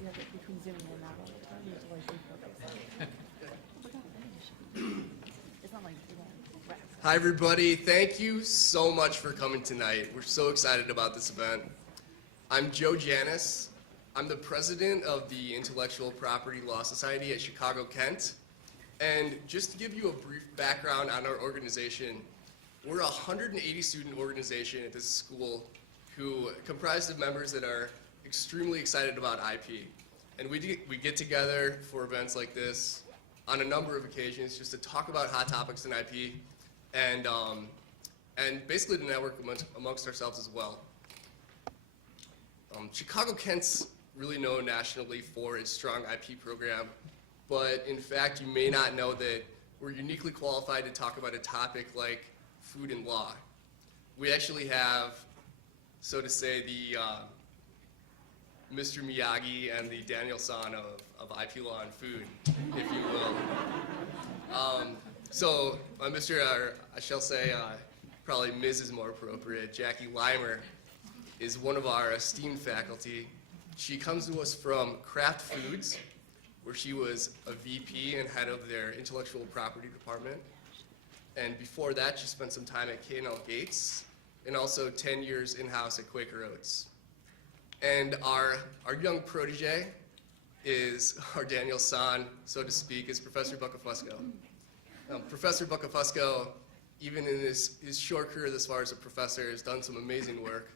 you have it between Zoom and that all the time. You have to like refocus. It's not like you don't rest. Hi, everybody. Thank you so much for coming tonight. We're so excited about this event. I'm Joe Janis. I'm the president of the Intellectual Property Law Society at Chicago, Kent. And just to give you a brief background on our organization, we're a 180 student organization at this school who comprised of members that are extremely excited about IP. And we get together for events like this on a number of occasions just to talk about hot topics in IP and basically to network amongst ourselves as well. Chicago Kent's really known nationally for its strong IP program, but in fact you may not know that we're uniquely qualified to talk about a topic like food and law. We actually have, so to say, the Mr. Miyagi and the Daniel-san of IP law and food, if you will. So I shall say, probably Ms. is more appropriate, Jackie Limer is one of our esteemed faculty. She comes to us from Kraft Foods, where she was a VP and head of their intellectual property department. And before that, she spent some time at K&L Gates and also 10 years in-house at Quaker Oats. And our young protege is our Daniel-san, so to speak, is Professor Buccafusco. Professor Buccafusco, even in his short career thus far as a professor, has done some amazing work.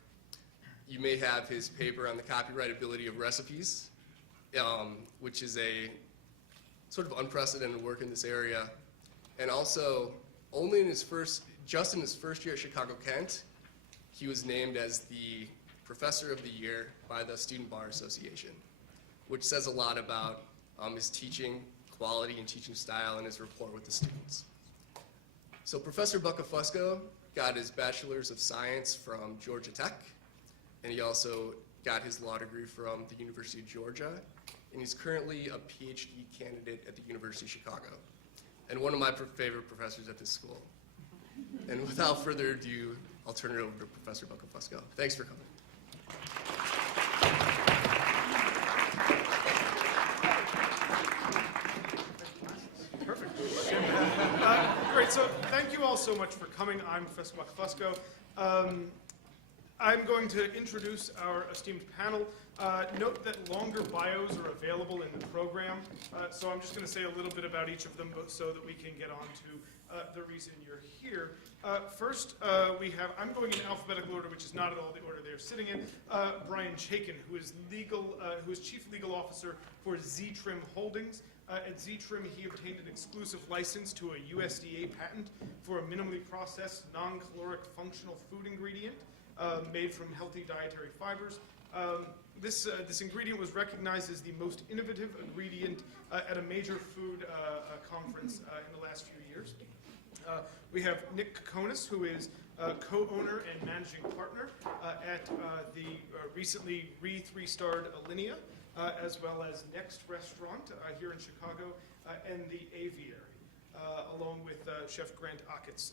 You may have his paper on the copyrightability of recipes, which is a sort of unprecedented work in this area. And also, only in his first year at Chicago Kent, he was named as the Professor of the Year by the Student Bar Association, which says a lot about his teaching quality and teaching style and his rapport with the students. So Professor Buccafusco got his Bachelor's of Science from Georgia Tech, and he also got his law degree from the University of Georgia, and he's currently a PhD candidate at the University of Chicago, and one of my favorite professors at this school. And without further ado, I'll turn it over to Professor Buccafusco. Thanks for coming. Perfect. Great, so thank you all so much for coming. I'm Professor Buccafusco. I'm going to introduce our esteemed panel. Note that longer bios are available in the program, so I'm just going to say a little bit about each of them so that we can get on to the reason you're here. First, I'm going in alphabetical order, which is not at all the order they're sitting in. Brian Chaikin, who is Chief Legal Officer for Z-Trim Holdings. At Z-Trim, he obtained an exclusive license to a USDA patent for a minimally processed, non-caloric functional food ingredient made from healthy dietary fibers. This ingredient was recognized as the most innovative ingredient at a major food conference in the last few years. We have Nick Kokonis, who is co-owner and managing partner at the recently re-3-starred Alinea, as well as Next Restaurant here in Chicago, and the Aviary, along with Chef Grant Ocketts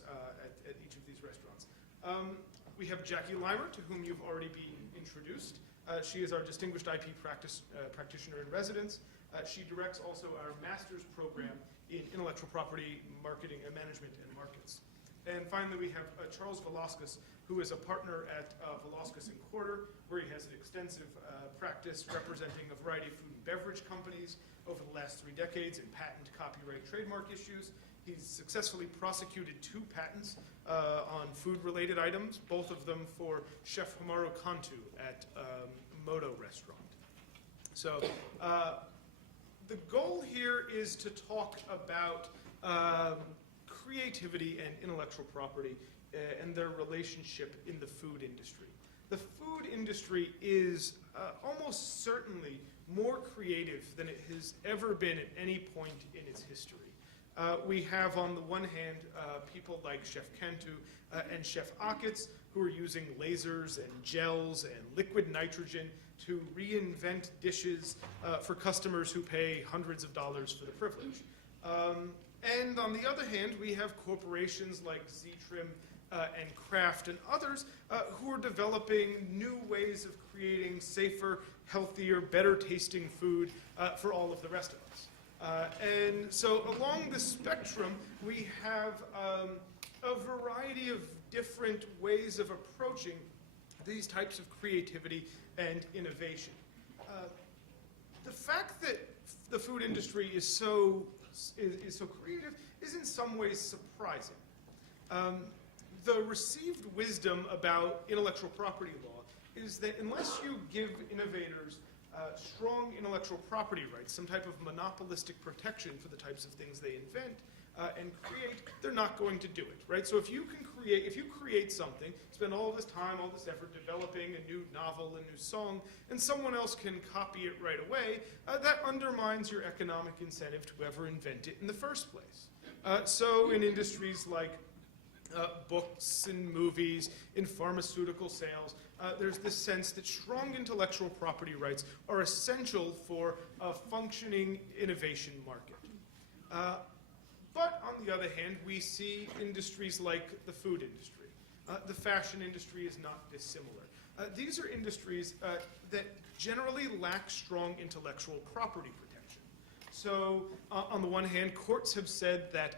at each of these restaurants. We have Jackie Limer, to whom you've already been introduced. She is our distinguished IP practitioner in residence. She directs also our master's program in intellectual property marketing and management and markets. And finally, we have Charles Velasquez, who is a partner at Velasquez & Corder, where he has an extensive practice representing a variety of food and beverage companies over the last 3 decades in patent, copyright, trademark issues. He's successfully prosecuted 2 patents on food-related items, both of them for Chef Hamaru Kantu at Moto Restaurant. So the goal here is to talk about creativity and intellectual property and their relationship in the food industry. The food industry is almost certainly more creative than it has ever been at any point in its history. We have, on the one hand, people like Chef Kantu and Chef Ocketts, who are using lasers and gels and liquid nitrogen to reinvent dishes for customers who pay hundreds of dollars for the privilege. And on the other hand, we have corporations like Z-Trim and craft and others who are developing new ways of creating safer, healthier, better tasting food for all of the rest of us. And so along the spectrum, we have a variety of different ways of approaching these types of creativity and innovation. The fact that the food industry is so creative is in some ways surprising. The received wisdom about intellectual property law is that unless you give innovators strong intellectual property rights, some type of monopolistic protection for the types of things they invent and create, they're not going to do it, right? So if you create something, spend all this time, all this effort developing a new novel, a new song, and someone else can copy it right away, that undermines your economic incentive to ever invent it in the first place. So in industries like books and movies, in pharmaceutical sales, there's this sense that strong intellectual property rights are essential for a functioning innovation market. But on the other hand, we see industries like the food industry. The fashion industry is not dissimilar. These are industries that generally lack strong intellectual property protection. So on the one hand, courts have said that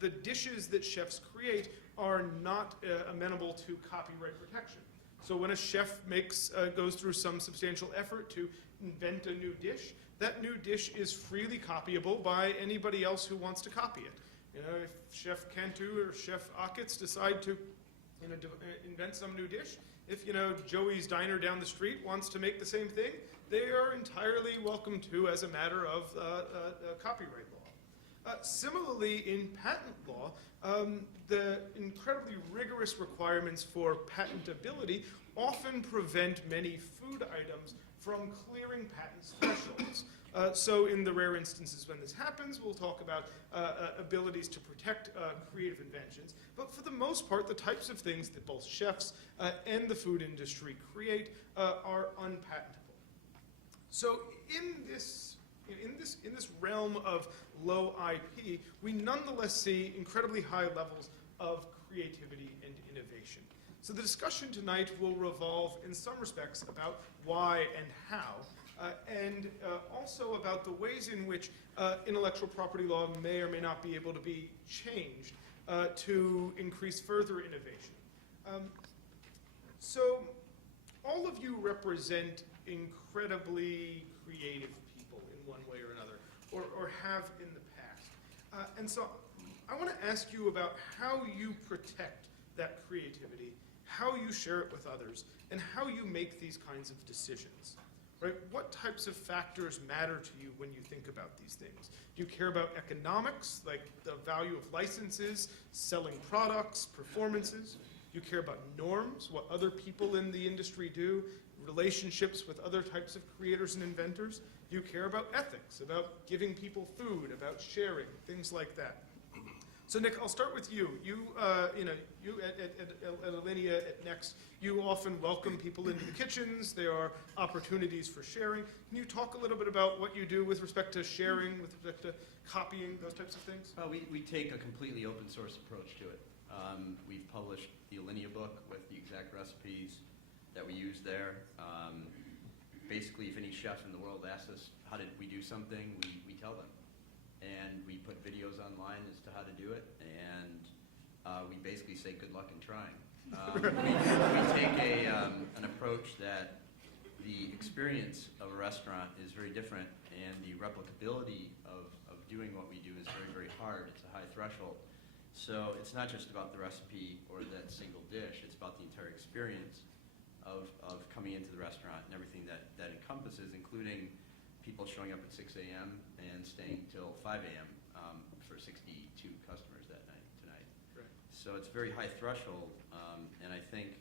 the dishes that chefs create are not amenable to copyright protection. So when a chef goes through some substantial effort to invent a new dish, that new dish is freely copyable by anybody else who wants to copy it. You know, if Chef Cantu or Chef Akitz decide to invent some new dish, if Joey's Diner down the street wants to make the same thing, they are entirely welcome to as a matter of copyright law. Similarly, in patent law, the incredibly rigorous requirements for patentability often prevent many food items from clearing patents thresholds. So in the rare instances when this happens, we'll talk about abilities to protect creative inventions. But for the most part, the types of things that both chefs and the food industry create are unpatentable. So in this realm of low IP, we nonetheless see incredibly high levels of creativity and innovation. So the discussion tonight will revolve in some respects about why and how, and also about the ways in which intellectual property law may or may not be able to be changed to increase further innovation. So all of you represent incredibly creative people in one way or another, or have in the past. And so I want to ask you about how you protect that creativity, how you share it with others, and how you make these kinds of decisions. Right? What types of factors matter to you when you think about these things? Do you care about economics, like the value of licenses, selling products, performances? Do you care about norms, what other people in the industry do, relationships with other types of creators and inventors? Do you care about ethics, about giving people food, about sharing, things like that? So Nick, I'll start with you. You at Alinea, at Next, you often welcome people into the kitchens. There are opportunities for sharing. Can you talk a little bit about what you do with respect to sharing, with respect to copying, those types of things? We take a completely open source approach to it. We've published the Alinea book with the exact recipes that we use there. Basically, if any chef in the world asks us how did we do something, we tell them. And we put videos online as to how to do it, and we basically say good luck in trying. We take an approach that the experience of a restaurant is very different, and the replicability of doing what we do is very, very hard. It's a high threshold. So it's not just about the recipe or that single dish, it's about the entire experience of coming into the restaurant and everything that encompasses, including people showing up at 6 a.m. and staying till 5 a.m. For 62 customers that night tonight. Right. So it's very high threshold, and I think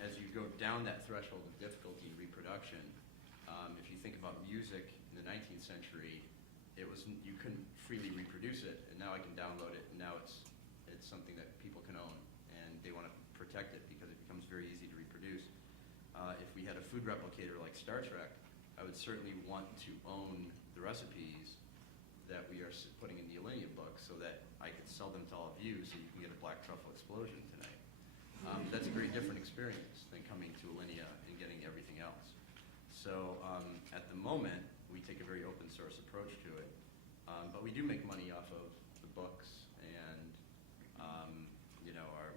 as you go down that threshold of difficulty in reproduction, if you think about music in the 19th century, you couldn't freely reproduce it, and now I can download it, and now it's something that people can own, and they want to protect it because it becomes very easy to reproduce. If we had a food replicator like Star Trek, I would certainly want to own the recipes that we are putting in the Alinea book so that I could sell them to all of you so you can get a black truffle explosion tonight. That's a very different experience than coming to Alinea and getting everything else. So at the moment, we take a very open source approach to it. But we do make money off of the books and we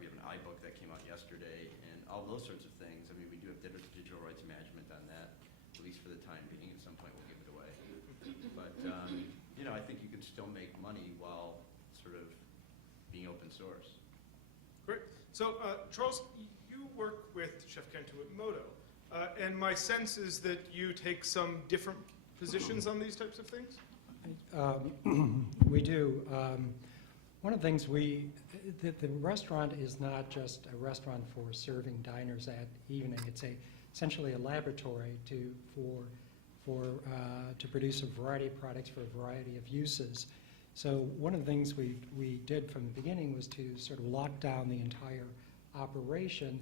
have an iBook that came out yesterday and all those sorts of things. I mean, we do have digital rights management on that, at least for the time being. At some point, we'll give it away. But I think you can still make money while sort of being open source. Great. So, Charles, you work with Chef Cantu at Moto, and my sense is that you take some different positions on these types of things? We do. One of the things the restaurant is not just a restaurant for serving diners at evening. It's essentially a laboratory to produce a variety of products for a variety of uses. So one of the things we did from the beginning was to sort of lock down the entire operation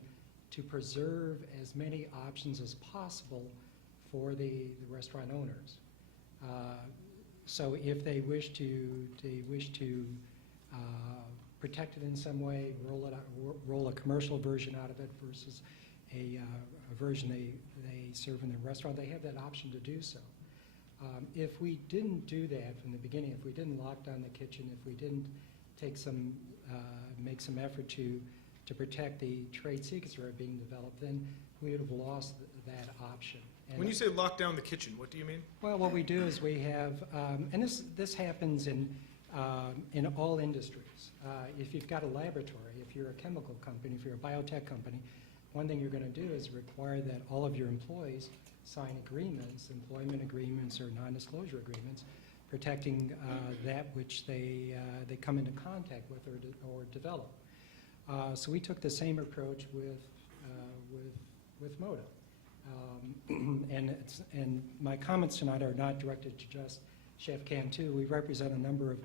to preserve as many options as possible for the restaurant owners. So if they wish to protect it in some way, roll a commercial version out of it versus a version they serve in their restaurant, they have that option to do so. If we didn't do that from the beginning, if we didn't lock down the kitchen, if we didn't make some effort to protect the trade secrets that are being developed, then we would have lost that option. And When you say lock down the kitchen, what do you mean? well, what we do is we have, and this happens in all industries. If you've got a laboratory, if you're a chemical company, if you're a biotech company, one thing you're going to do is require that all of your employees sign agreements, employment agreements or non-disclosure agreements, protecting that which they come into contact with or develop. So we took the same approach with Moto. And my comments tonight are not directed to just Chef Cantu. We represent a number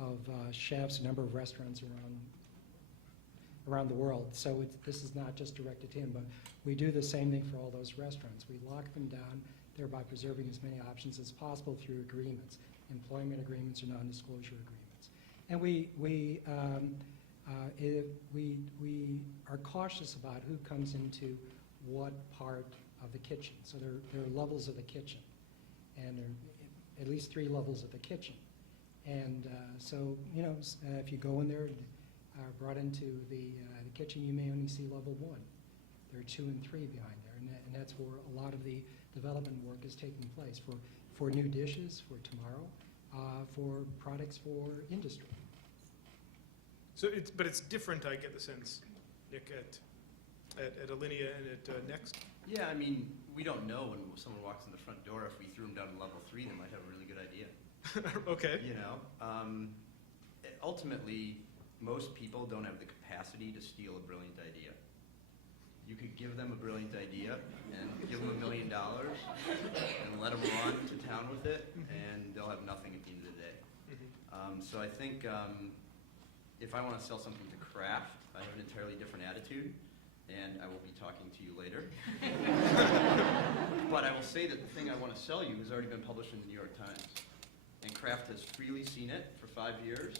of chefs, a number of restaurants around the world. So this is not just directed to him, but we do the same thing for all those restaurants. We lock them down, thereby preserving as many options as possible through agreements, employment agreements or non-disclosure agreements. And we are cautious about who comes into what part of the kitchen. So there are levels of the kitchen, and there are at least 3 levels of the kitchen. And so, if you go in there and are brought into the kitchen, you may only see level 1. There are 2 and 3 behind there, and that's where a lot of the development work is taking place for new dishes, for tomorrow, for products for industry. So but it's different, I get the sense, Nick, at Alinea and at Next. Yeah, I mean, we don't know when someone walks in the front door. If we threw them down to level 3, they might have a really good idea. Okay. Ultimately, most people don't have the capacity to steal a brilliant idea. You could give them a brilliant idea and give them $1 million and let them run to town with it, and they'll have nothing at the end of the day. So I think if I want to sell something to Kraft, I have an entirely different attitude, and I will be talking to you later. But I will say that the thing I want to sell you has already been published in the New York Times. And Kraft has freely seen it for 5 years,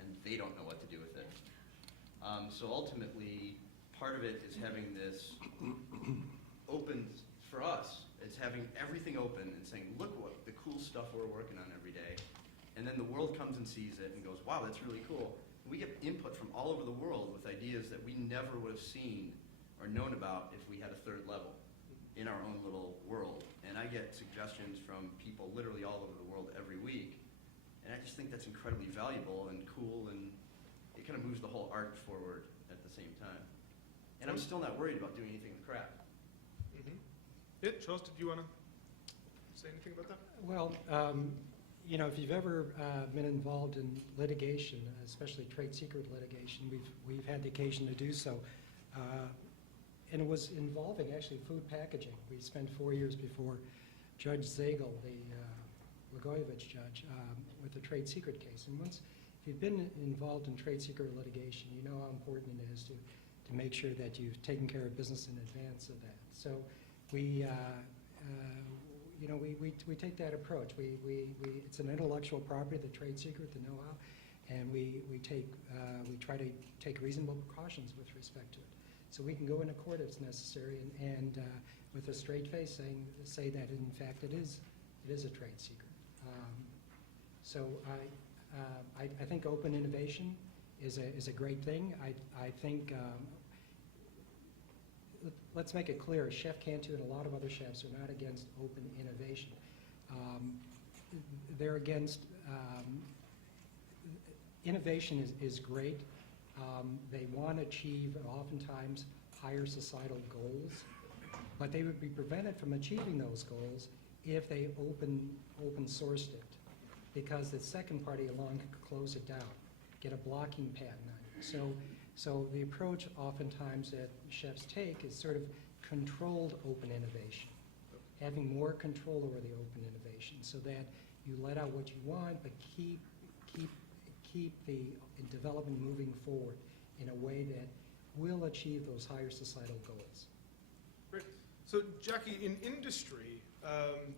and they don't know what to do with it. So ultimately, part of it is having this open, for us, it's having everything open and saying, look what the cool stuff we're working on every day. And then the world comes and sees it and goes, wow, that's really cool. And we get input from all over the world with ideas that we never would have seen or known about if we had a 3rd level in our own little world. And I get suggestions from people literally all over the world every week. And I just think that's incredibly valuable and cool, and it kind of moves the whole art forward at the same time. And I'm still not worried about doing anything with Kraft. Yeah, Charles, did you want to say anything about that? Well, if you've ever been involved in litigation, especially trade secret litigation, we've had the occasion to do so. And it was involving actually food packaging. We spent 4 years before Judge Zagel, the Blagojevich judge, with the trade secret case. And if you've been involved in trade secret litigation, you know how important it is to make sure that you've taken care of business in advance of that. So we take that approach. It's an intellectual property, the trade secret, the know-how, and we try to take reasonable precautions with respect to it. So we can go into court if it's necessary and with a straight face say that in fact it is a trade secret. So I think open innovation is a great thing. I think let's make it clear, Chef Cantu and a lot of other chefs are not against open innovation. They're against innovation is great. They want to achieve oftentimes higher societal goals, but they would be prevented from achieving those goals if they open sourced it, because the second party along could close it down, get a blocking patent on it. So the approach oftentimes that chefs take is sort of controlled open innovation, having more control over the open innovation so that you let out what you want, but keep the development moving forward in a way that will achieve those higher societal goals. Great. So Jackie, in industry,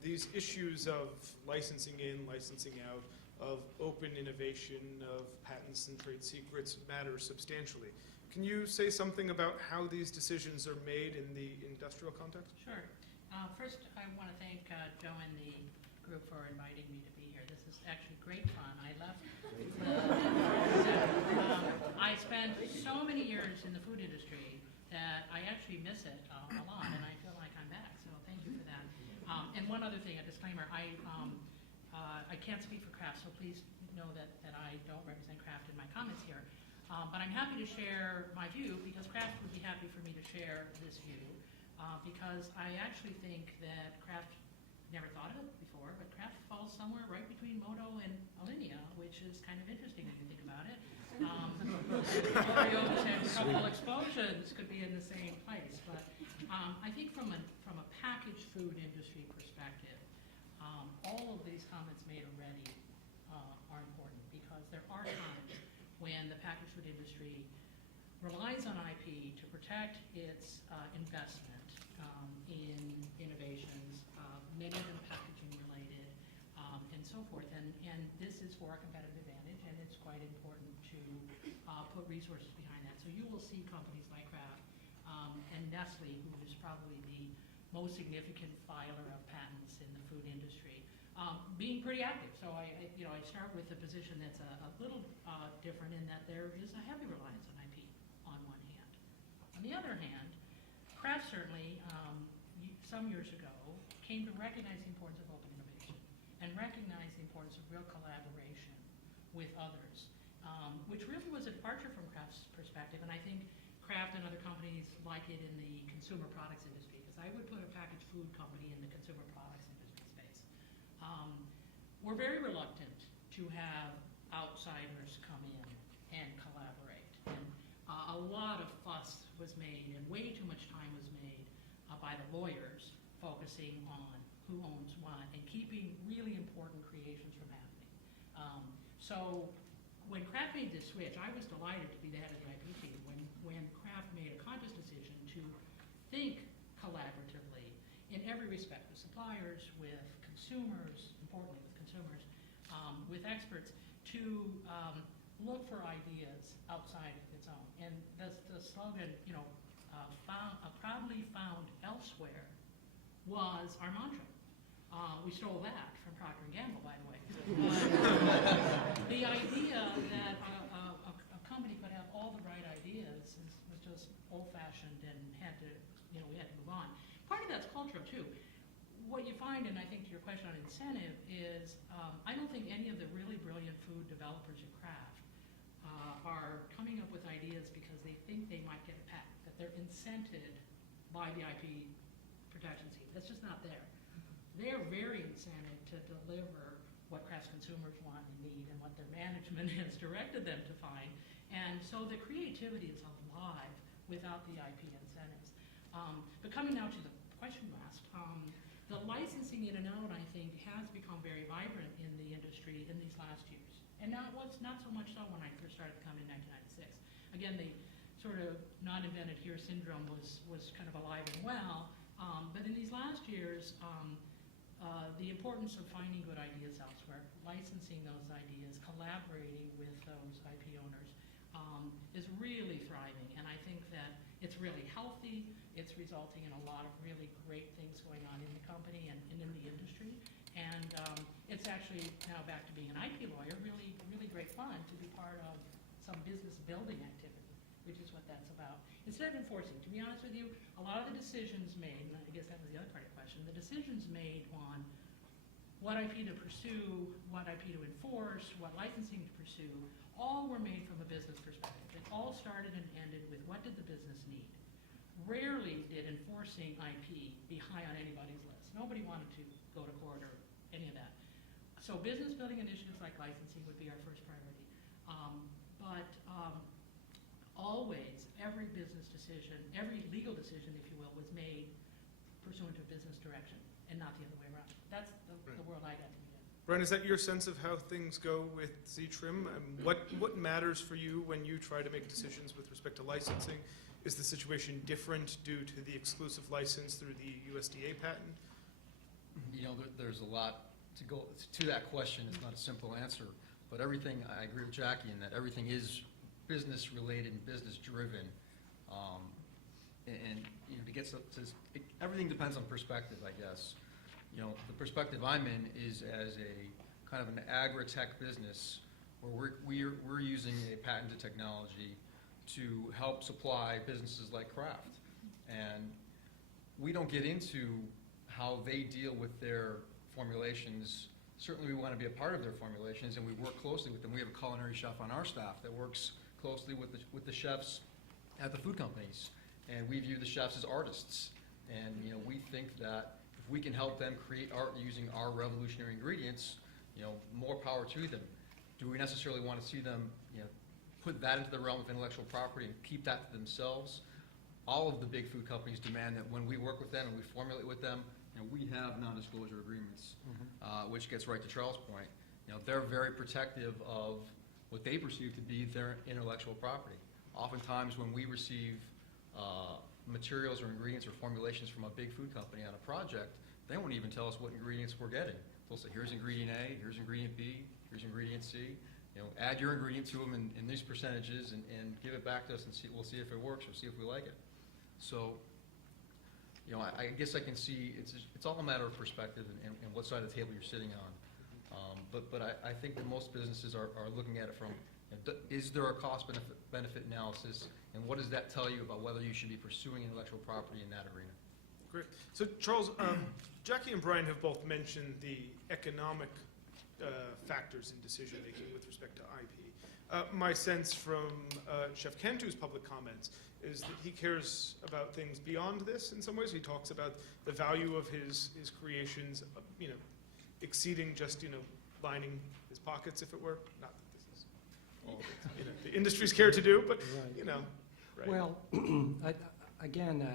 these issues of licensing in, licensing out, of open innovation, of patents and trade secrets matter substantially. Can you say something about how these decisions are made in the industrial context? Sure. First, I want to thank Joe and the group for inviting me to be here. This is actually great fun. I left. I spent so many years in the food industry that I actually miss it a lot, and I feel like I'm back. So thank you for that. And one other thing, a disclaimer: I can't speak for Kraft, so please know that I don't represent Kraft in my comments here. But I'm happy to share my view because Kraft would be happy for me to share this view because I actually think that Kraft, never thought of it before, but Kraft falls somewhere right between Moto and Alinea, which is kind of interesting if you think about it. Oreos and couple explosions could be in the same place, but I think from a packaged food industry perspective, all of these comments made already are important because there are times when the packaged food industry relies on IP to protect its investment in innovations, many of them packaging related, and so forth. And this is for a competitive advantage, and it's quite important to put resources behind that. So you will see companies like Kraft and Nestle, who is probably the most significant filer of patents in the food industry, being pretty active. So I start with a position that's a little different in that there is a heavy reliance on IP on one hand. On the other hand, Kraft certainly, some years ago, came to recognize the importance of open innovation and recognize the importance of real collaboration with others, which really was a departure from Kraft's perspective. And I think Kraft and other companies like it in the consumer products industry, because I would put a packaged food company in the consumer products industry space. We're very reluctant to have outsiders come in and collaborate. And a lot of fuss was made and way too much time was made by the lawyers focusing on who owns what and keeping really important creations from happening. So when Kraft made this switch, I was delighted to be the head of the IP team when Kraft made a conscious decision to think collaboratively in every respect, with suppliers, with consumers, importantly with consumers, with experts, to look for ideas outside of its own. And the slogan, proudly found elsewhere, was our mantra. We stole that from Procter & Gamble, by the way. The idea that a company could have all the right ideas was just old-fashioned and we had to move on. Part of that's cultural, too. What you find, and I think to your question on incentive, is I don't think any of the really brilliant food developers at Kraft are coming up with ideas because they think they might get a patent, that they're incented by the IP protection scheme. That's just not there. They're very incented to deliver what Kraft's consumers want and need and what their management has directed them to find. And so the creativity is alive without the IP incentives. But coming now to the question you asked, the licensing in and out, I think, has become very vibrant in the industry in these last years. And now it was not so much so when I first started to come in 1996. Again, the sort of not invented here syndrome was kind of alive and well. But in these last years, the importance of finding good ideas elsewhere, licensing those ideas, collaborating with those IP owners is really thriving. And I think that it's really healthy. It's resulting in a lot of really great things going on in the company and in the industry. And it's actually, now back to being an IP lawyer, really, really great fun to be part of some business building activity, which is what that's about. Instead of enforcing, to be honest with you, a lot of the decisions made, and I guess that was the other part of the question, the decisions made on what IP to pursue, what IP to enforce, what licensing to pursue, all were made from a business perspective. It all started and ended with what did the business need. Rarely did enforcing IP be high on anybody's list. Nobody wanted to go to court or any of that. So business building initiatives like licensing would be our first priority. Always, every business decision, every legal decision, if you will, was made pursuant to business direction and not the other way around. That's the world I got to be in. Brian, is that your sense of how things go with Z-Trim? What matters for you when you try to make decisions with respect to licensing? Is the situation different due to the exclusive license through the USDA patent? You know, there's a lot to go to that question. It's not a simple answer, but everything, I agree with Jackie in that everything is business related and business driven. And you know, to get everything depends on perspective, I guess. You know, the perspective I'm in is as a kind of an agri-tech business where we're using a patented technology to help supply businesses like Kraft. And we don't get into how they deal with their formulations. Certainly we want to be a part of their formulations, and we work closely with them. We have a culinary chef on our staff that works closely with the chefs at the food companies, and we view the chefs as artists. And you know, we think that if we can help them create art using our revolutionary ingredients, you know, more power to them. Do we necessarily want to see them, you know, put that into the realm of intellectual property and keep that to themselves? All of the big food companies demand that when we work with them and we formulate with them, you know, we have non-disclosure agreements, which gets right to Charles' point. You know, they're very protective of what they perceive to be their intellectual property. Oftentimes when we receive materials or ingredients or formulations from a big food company on a project, they won't even tell us what ingredients we're getting. They'll say, here's ingredient A, here's ingredient B, here's ingredient C. You know, add your ingredient to them in these percentages and give it back to us, and we'll see if it works or see if we like it. So, you know, I guess I can see it's all a matter of perspective and what side of the table you're sitting on. But I think that most businesses are looking at it from, you know, is there a cost-benefit analysis, and what does that tell you about whether you should be pursuing intellectual property in that arena? Great. So Charles, Jackie and Brian have both mentioned the economic factors in decision-making with respect to IP. My sense from Chef Cantu's public comments is that he cares about things beyond this in some ways. He talks about the value of his creations, you know, exceeding just, you know, lining his pockets, if it were. Not that this is all that, you know, the industry's care to do, but, Right. you know. Right. Well, again,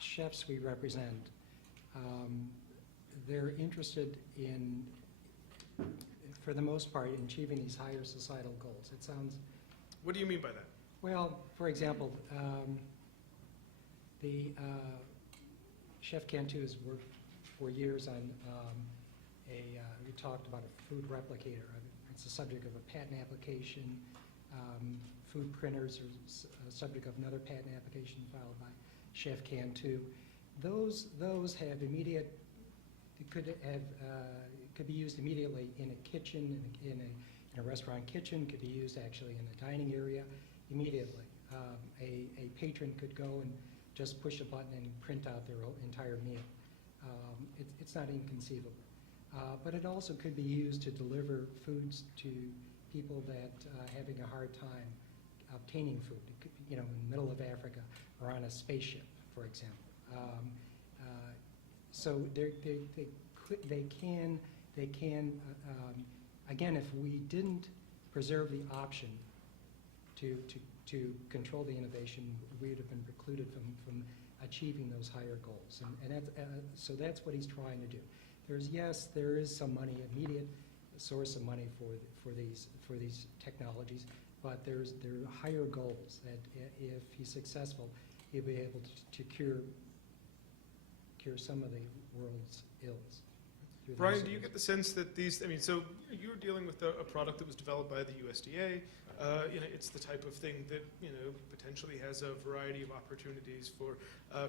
chefs we represent, they're interested in, for the most part, in achieving these higher societal goals. It sounds, What do you mean by that? well, for example, the Chef Cantu has worked for years on we talked about a food replicator. It's the subject of a patent application. Food printers are a subject of another patent application filed by Chef Cantu. Those have immediate, could be used immediately in a kitchen, in a restaurant kitchen, could be used actually in a dining area immediately. A patron could go and just push a button and print out their entire meal. It's not inconceivable. But it also could be used to deliver foods to people that having a hard time obtaining food. It could be, you know, in the middle of Africa or on a spaceship, for example. So they can again, if we didn't preserve the option to control the innovation, we would have been precluded from achieving those higher goals. And so that's what he's trying to do. There is some money, immediate source of money for these technologies, but there are higher goals that if he's successful, he'll be able to cure cure some of the world's ills. through Brian, these do you ills. get the sense that these, I mean, so you're dealing with a product that was developed by the USDA. It's the type of thing that, potentially has a variety of opportunities for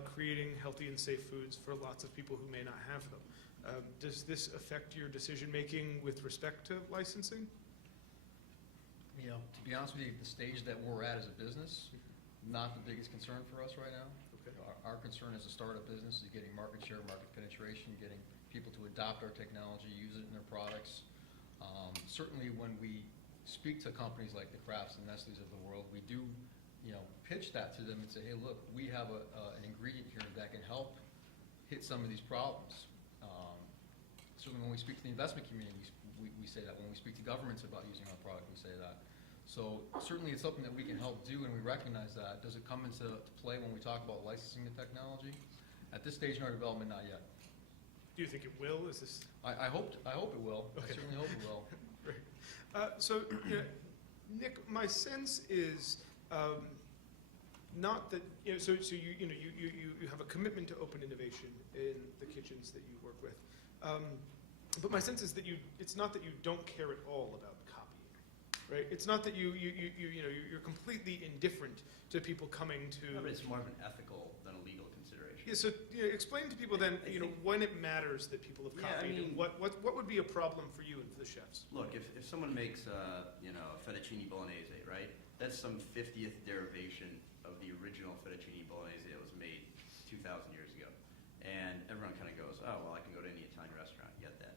creating healthy and safe foods for lots of people who may not have them. Does this affect your decision-making with respect to licensing? To be honest with you, the stage that we're at as a business, not the biggest concern for us right now. Okay. Our concern as a startup business is getting market share, market penetration, getting people to adopt our technology, use it in their products. Certainly when we speak to companies like the Krafts and Nestle's of the world, we do, pitch that to them and say, hey, look, we have an ingredient here that can help hit some of these problems. Certainly when we speak to the investment community, we say that. When we speak to governments about using our product, we say that. So certainly it's something that we can help do, and we recognize that. Does it come into play when we talk about licensing the technology? At this stage in our development, not yet. Do you think it will? Is this? I hope it will. Okay. I certainly hope it will. Great. Nick, my sense is not that you have a commitment to open innovation in the kitchens that you work with, but my sense is that it's not that you don't care at all about copying, right? It's not that you're completely indifferent to people coming to. No, but it's more of an ethical than a legal consideration. Yeah, so explain to people then, when it matters that people have Yeah, I copied, and mean- what would be a problem for you and for the chefs? Look, if someone makes a fettuccine bolognese, right? That's some 50th derivation of the original fettuccine bolognese that was made 2,000 years ago. And everyone kind of goes, oh, well, I can go to any Italian restaurant, get that.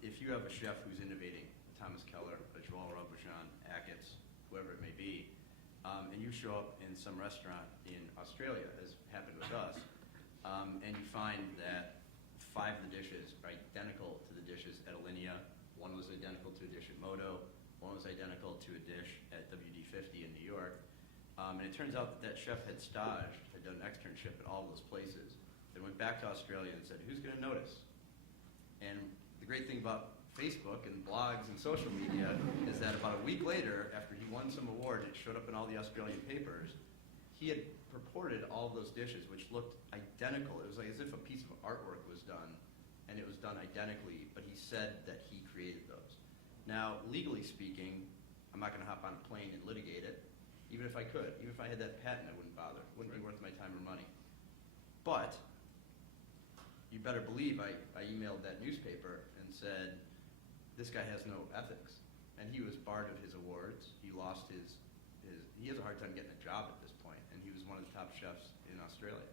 If you have a chef who's innovating, Thomas Keller, Joel Robuchon, Achatz, whoever it may be, and you show up in some restaurant in Australia, as happened with us, and you find that 5 of the dishes are identical to the dishes at Alinea. One was identical to a dish at Moto. One was identical to a dish at WD50 in New York. And it turns out that chef had staged, had done an externship at all those places. Then went back to Australia and said, who's going to notice? And the great thing about Facebook and blogs and social media is that about a week later, after he won some award, it showed up in all the Australian papers. He had purported all of those dishes, which looked identical. It was like as if a piece of artwork was done, and it was done identically, but he said that he created those. Now, legally speaking, I'm not going to hop on a plane and litigate it, even if I could. Even if I had that patent, I wouldn't bother. It wouldn't be worth my time or money. But you better believe I emailed that newspaper and said, this guy has no ethics. And he was barred of his awards. He lost he has a hard time getting a job at this point, and he was one of the top chefs in Australia.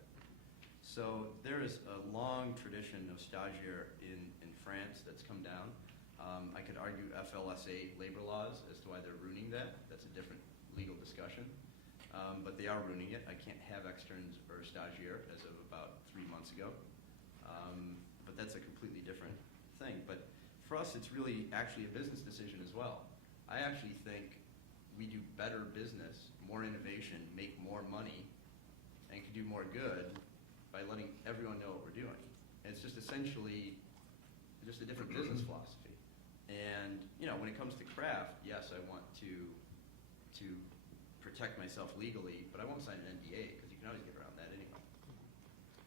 So there is a long tradition of stagiaire in France that's come down. I could argue FLSA labor laws as to why they're ruining that. That's a different legal discussion. But they are ruining it. I can't have externs or stagiaire as of about 3 months ago. But that's a completely different thing. But for us, it's really actually a business decision as well. I actually think we do better business, more innovation, make more money, and can do more good by letting everyone know what we're doing. And it's just essentially just a different business philosophy. And when it comes to craft, yes, I want to protect myself legally, but I won't sign an NDA because you can always get around that anyway.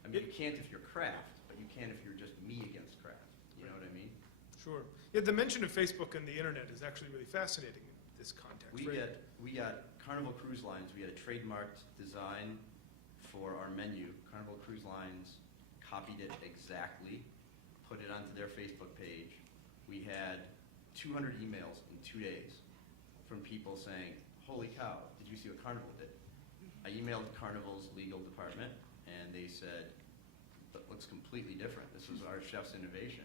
I mean, you can't if you're craft, but you can if you're just me against craft. You know what I mean? Sure. Yeah, the mention of Facebook and the internet is actually really fascinating in this context. We right? got Carnival Cruise Lines. We had a trademarked design for our menu. Carnival Cruise Lines copied it exactly, put it onto their Facebook page. We had 200 emails in 2 days from people saying, holy cow, did you see what Carnival did? I emailed Carnival's legal department, and they said, that looks completely different. This was our chef's innovation.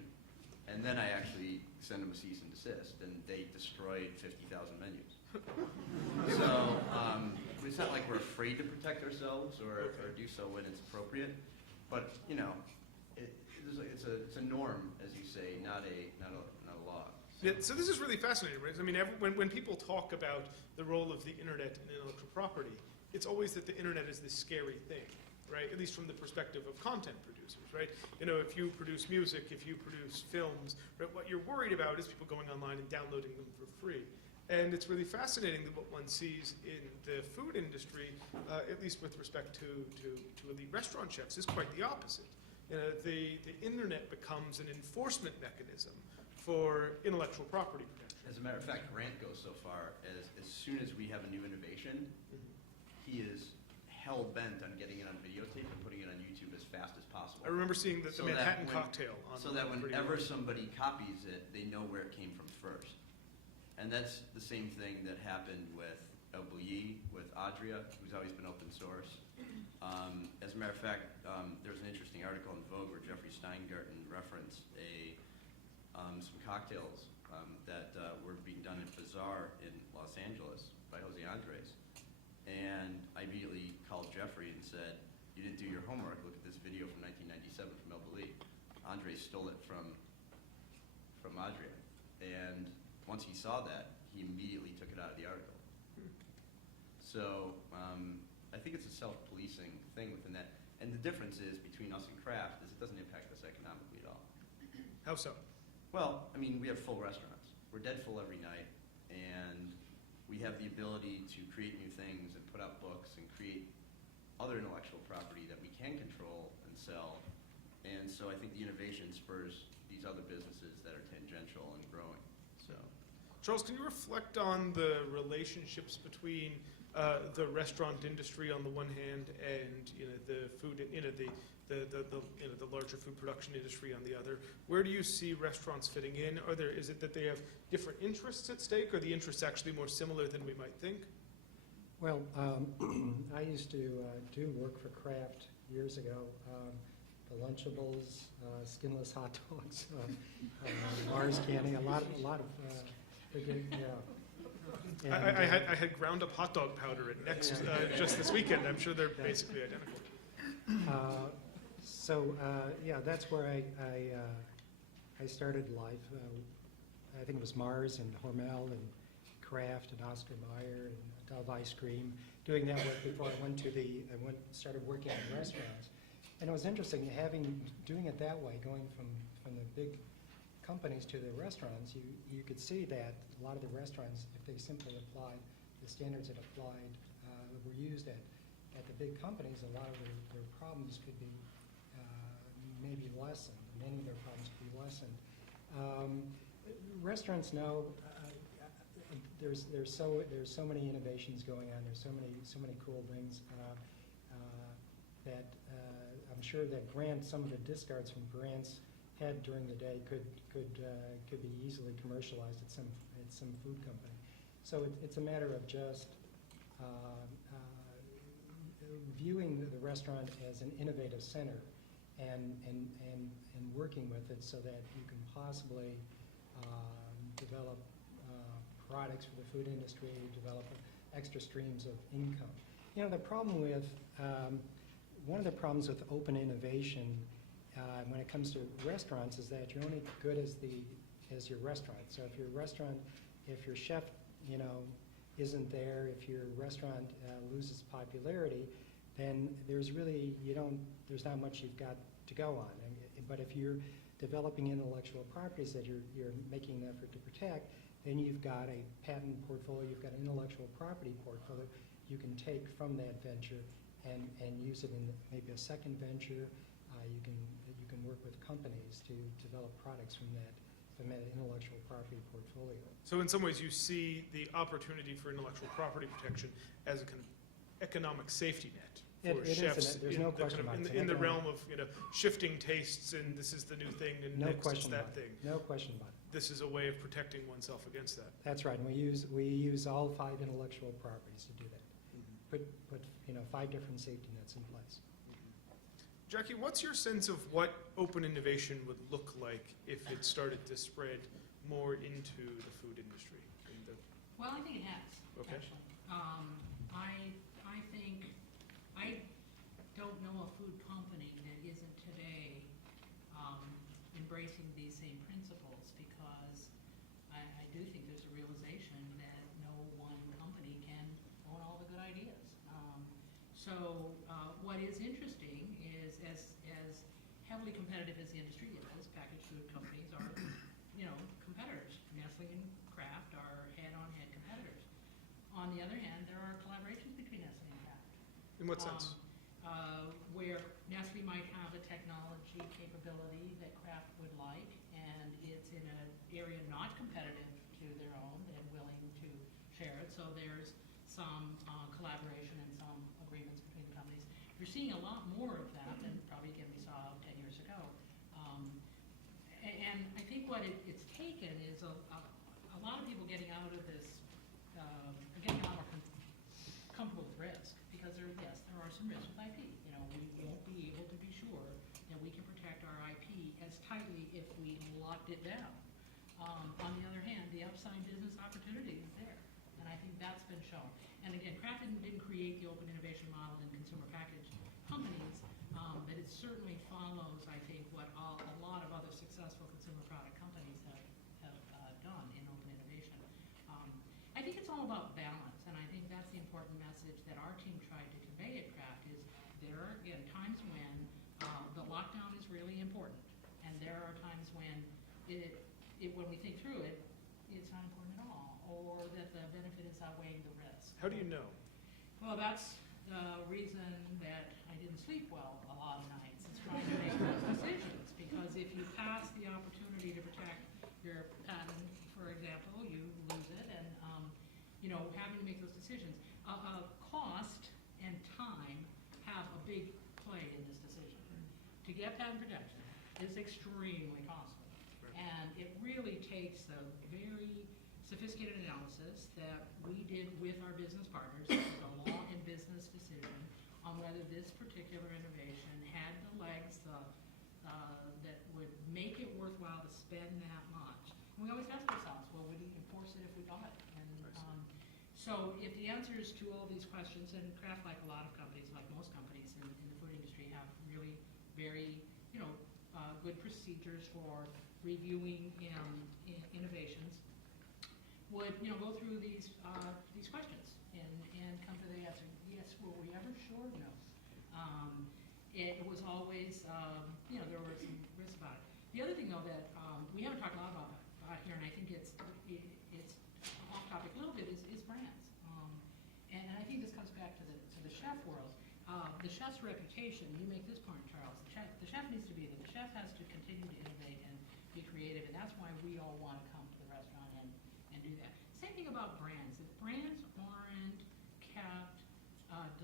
And then I actually sent them a cease and desist, and they destroyed 50,000 menus. So it's not like we're afraid to protect ourselves or do so when it's appropriate, but it's a norm, as you say, not a law. Yeah, so this is really fascinating, right? I mean, when people talk about the role of the internet in intellectual property, it's always that the internet is this scary thing, right? At least from the perspective of content producers, right? If you produce music, if you produce films, right, what you're worried about is people going online and downloading them for free. And it's really fascinating that what one sees in the food industry, at least with respect to elite restaurant chefs, is quite the opposite. the internet becomes an enforcement mechanism for intellectual property protection. As a matter of fact, Grant goes so far as soon as we have a new innovation, he is hell-bent on getting it on videotape and putting it on YouTube as fast as possible. I remember seeing the So that Manhattan when- cocktail on So that pretty whenever well. somebody copies it, they know where it came from first. And that's the same thing that happened with El Bouilly, with Adria, who's always been open source. As a matter of fact, there's an interesting article in Vogue where Jeffrey Steingarten referenced some cocktails that were being done in Bazaar in Los Angeles by Jose Andres. And I immediately called Jeffrey and said, "You didn't do your homework. Look at this video from 1997 from El Bouilly. Andres stole it from Adria." And once he saw that, he immediately took it out of the article. So I think it's a self-policing thing within that. And the difference is between us and craft is it doesn't impact us economically at all. How so? Well, I mean, we have full restaurants. We're dead full every night, and we have the ability to create new things and put out books and create other intellectual property that we can control and sell. And so I think the innovation spurs these other businesses that are tangential and growing. So Charles, can you reflect on the relationships between the restaurant industry on the one hand and the food, the larger food production industry on the other? Where do you see restaurants fitting in? Is it that they have different interests at stake, or the interests actually more similar than we might think? Well, I used to do work for Kraft years ago. The Lunchables, skinless hot dogs, Mars candy, a lot of yeah. I had ground up hot dog powder at Next just this weekend. I'm sure they're basically identical. Yeah, that's where I started life. I think it was Mars and Hormel and Kraft and Oscar Mayer and Dove Ice Cream, doing that work before I started working in restaurants. And it was interesting doing it that way, going from the big companies to the restaurants. You could see that a lot of the restaurants, if they simply applied the standards that applied that were used at the big companies, a lot of their problems could be maybe lessened. Many of their problems could be lessened. Restaurants know there's so many innovations going on. There's so many cool things that I'm sure that some of the discards from Grant's had during the day could be easily commercialized at some food company. So it's a matter of just viewing the restaurant as an innovative center and working with it so that you can possibly develop products for the food industry, develop extra streams of income. The problem with one of the problems with open innovation when it comes to restaurants is that you're only good as your restaurant. So if your chef, isn't there, if your restaurant loses popularity, then there's not much you've got to go on. But if you're developing intellectual properties that you're making an effort to protect, then you've got a patent portfolio, you've got an intellectual property portfolio you can take from that venture and use it in maybe a second venture. You can work with companies to develop products from that intellectual property portfolio. So in some ways you see the opportunity for intellectual property protection as a kind of economic safety net for It is, chefs and there's no question about it. in the realm of shifting tastes and this is the new thing and No next it's question that about thing. it. No question about it. This is a way of protecting oneself against that. That's right. And we use all 5 intellectual properties to do that. Put 5 different safety nets in place. Jackie, what's your sense of what open innovation would look like if it started to spread more into the food industry? Well, I think it has, Okay. actually. I think, I don't know a food company that isn't today embracing these same principles, because I do think there's a realization that no one company can own all the good ideas. So what is interesting is as heavily competitive as the industry is, packaged food companies are, competitors. Nestle and Kraft are head-on-head competitors. On the other hand, there are collaborations between Nestle and Kraft. In what sense? where Nestle might have a technology capability that Kraft would like, and it's in an area not competitive to their own and willing to share it. So there's some collaboration and some agreements between the companies. You're seeing a lot more of that than probably again we saw 10 years ago. And I think what it's taken is a lot of people getting out of this, getting a lot more comfortable with risk, because there are some risks with IP. You know, we won't be able to be sure that we can protect our IP as tightly if we locked it down. On the other hand, the upside business opportunity is there, and I think that's been shown. And again, Kraft didn't create the open innovation model in consumer packaged companies, but it certainly follows, I think, what a lot of other successful consumer product companies have done in open innovation. I think it's all about balance, and I think that's the important message that our team tried to convey at Kraft is there are, again, times when the lockdown is really important, and there are times when when we think through it, it's not important at all, or that the benefit is outweighing the risk. How do you know? Well, that's the reason that I didn't sleep well a lot of nights, is trying to make those decisions, because if you pass the opportunity to protect your patent, for example, you lose it, and having to make those decisions. Cost and time have a big play in this decision. To get patent protection is extremely costly, and it really takes a very sophisticated analysis that we did with our business partners. It was a law and business decision on whether this particular innovation had the legs that would make it worthwhile to spend that much. And we always ask ourselves, well, would we enforce it if we got it? And so if the answers to all these questions, and Kraft, like a lot of companies, like most companies in the food industry, have really very good procedures for reviewing innovations, would go through these questions and come to the answer, yes, were we ever sure? No. It was always, there were some risks about it. The other thing, though, that we haven't talked a lot about here, and I think it's off topic a little bit, is brands. And I think this comes back to the chef world. The chef's reputation, you make this point, Charles, the chef needs to be there. The chef has to continue to innovate and be creative, and that's why we all want to come to the restaurant and do that. Same thing about brands. If brands aren't kept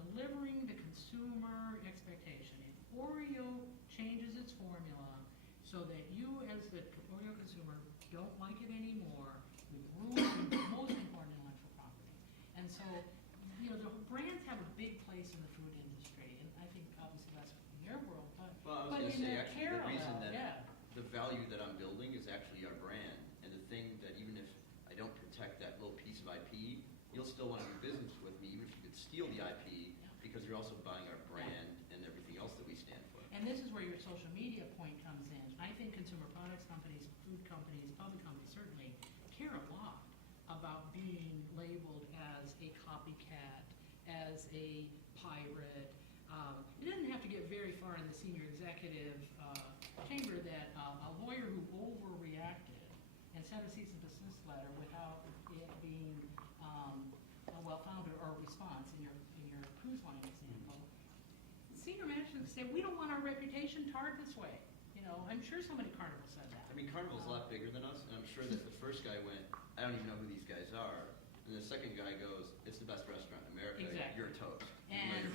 delivering the consumer expectation, if Oreo changes its formula so that you as the Oreo consumer don't like it anymore, we've ruined the most important intellectual property. And so, the brands have a big place in the food industry, and I think obviously that's in your world, but Well, I was going to say, actually, the reason that yeah. the value that I'm building is actually our brand, and the thing that even if I don't protect that little piece of IP, you'll still want to do business with me, even if you could steal the IP, because you're also buying our brand and everything else that we stand for. And this is where your social media point comes in. I think consumer products companies, food companies, public companies certainly care a lot about being labeled as a copycat, as a pirate. It doesn't have to get very far in the senior executive chamber that a lawyer who overreacted and sent a cease and desist letter without it being well-founded or a response in your cruise line example. Senior management say, we don't want our reputation tarred this way. I'm sure somebody at Carnival said that. I mean, Carnival's a lot bigger than us, and I'm sure that the first guy went, I don't even know who these guys are. And the second guy goes, it's the best restaurant in America. Exactly. You're toast. And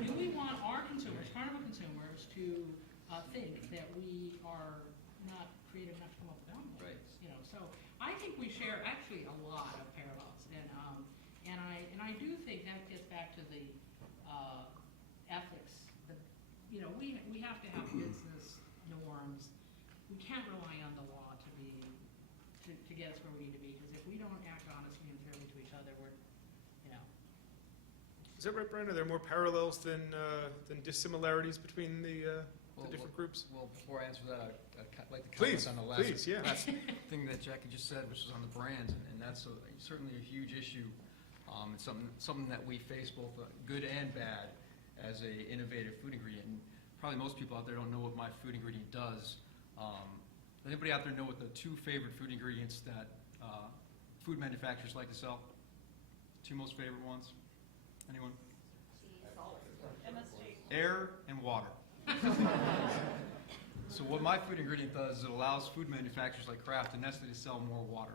You're do we want our consumers, Carnival consumers, to think that we are not creative enough to come up with our own Right. labels? So I think we share actually a lot of parallels, and I do think that gets back to the ethics. We have to have business norms. We can't rely on the law to get us where we need to be, because if we don't act honestly and fairly to each other, Is that right, Brian? Are there more parallels than dissimilarities between the different groups? Well, before I answer that, I'd like to Please, comment on the please, yeah. last thing that Jackie just said, which was on the brands, and that's certainly a huge issue. It's something that we face both good and bad as a innovative food ingredient. And probably most people out there don't know what my food ingredient does. Anybody out there know what the two favorite food ingredients that food manufacturers like to sell? Two most favorite ones? Anyone? air and water. So what my food ingredient does is it allows food manufacturers like Kraft and Nestle to sell more water.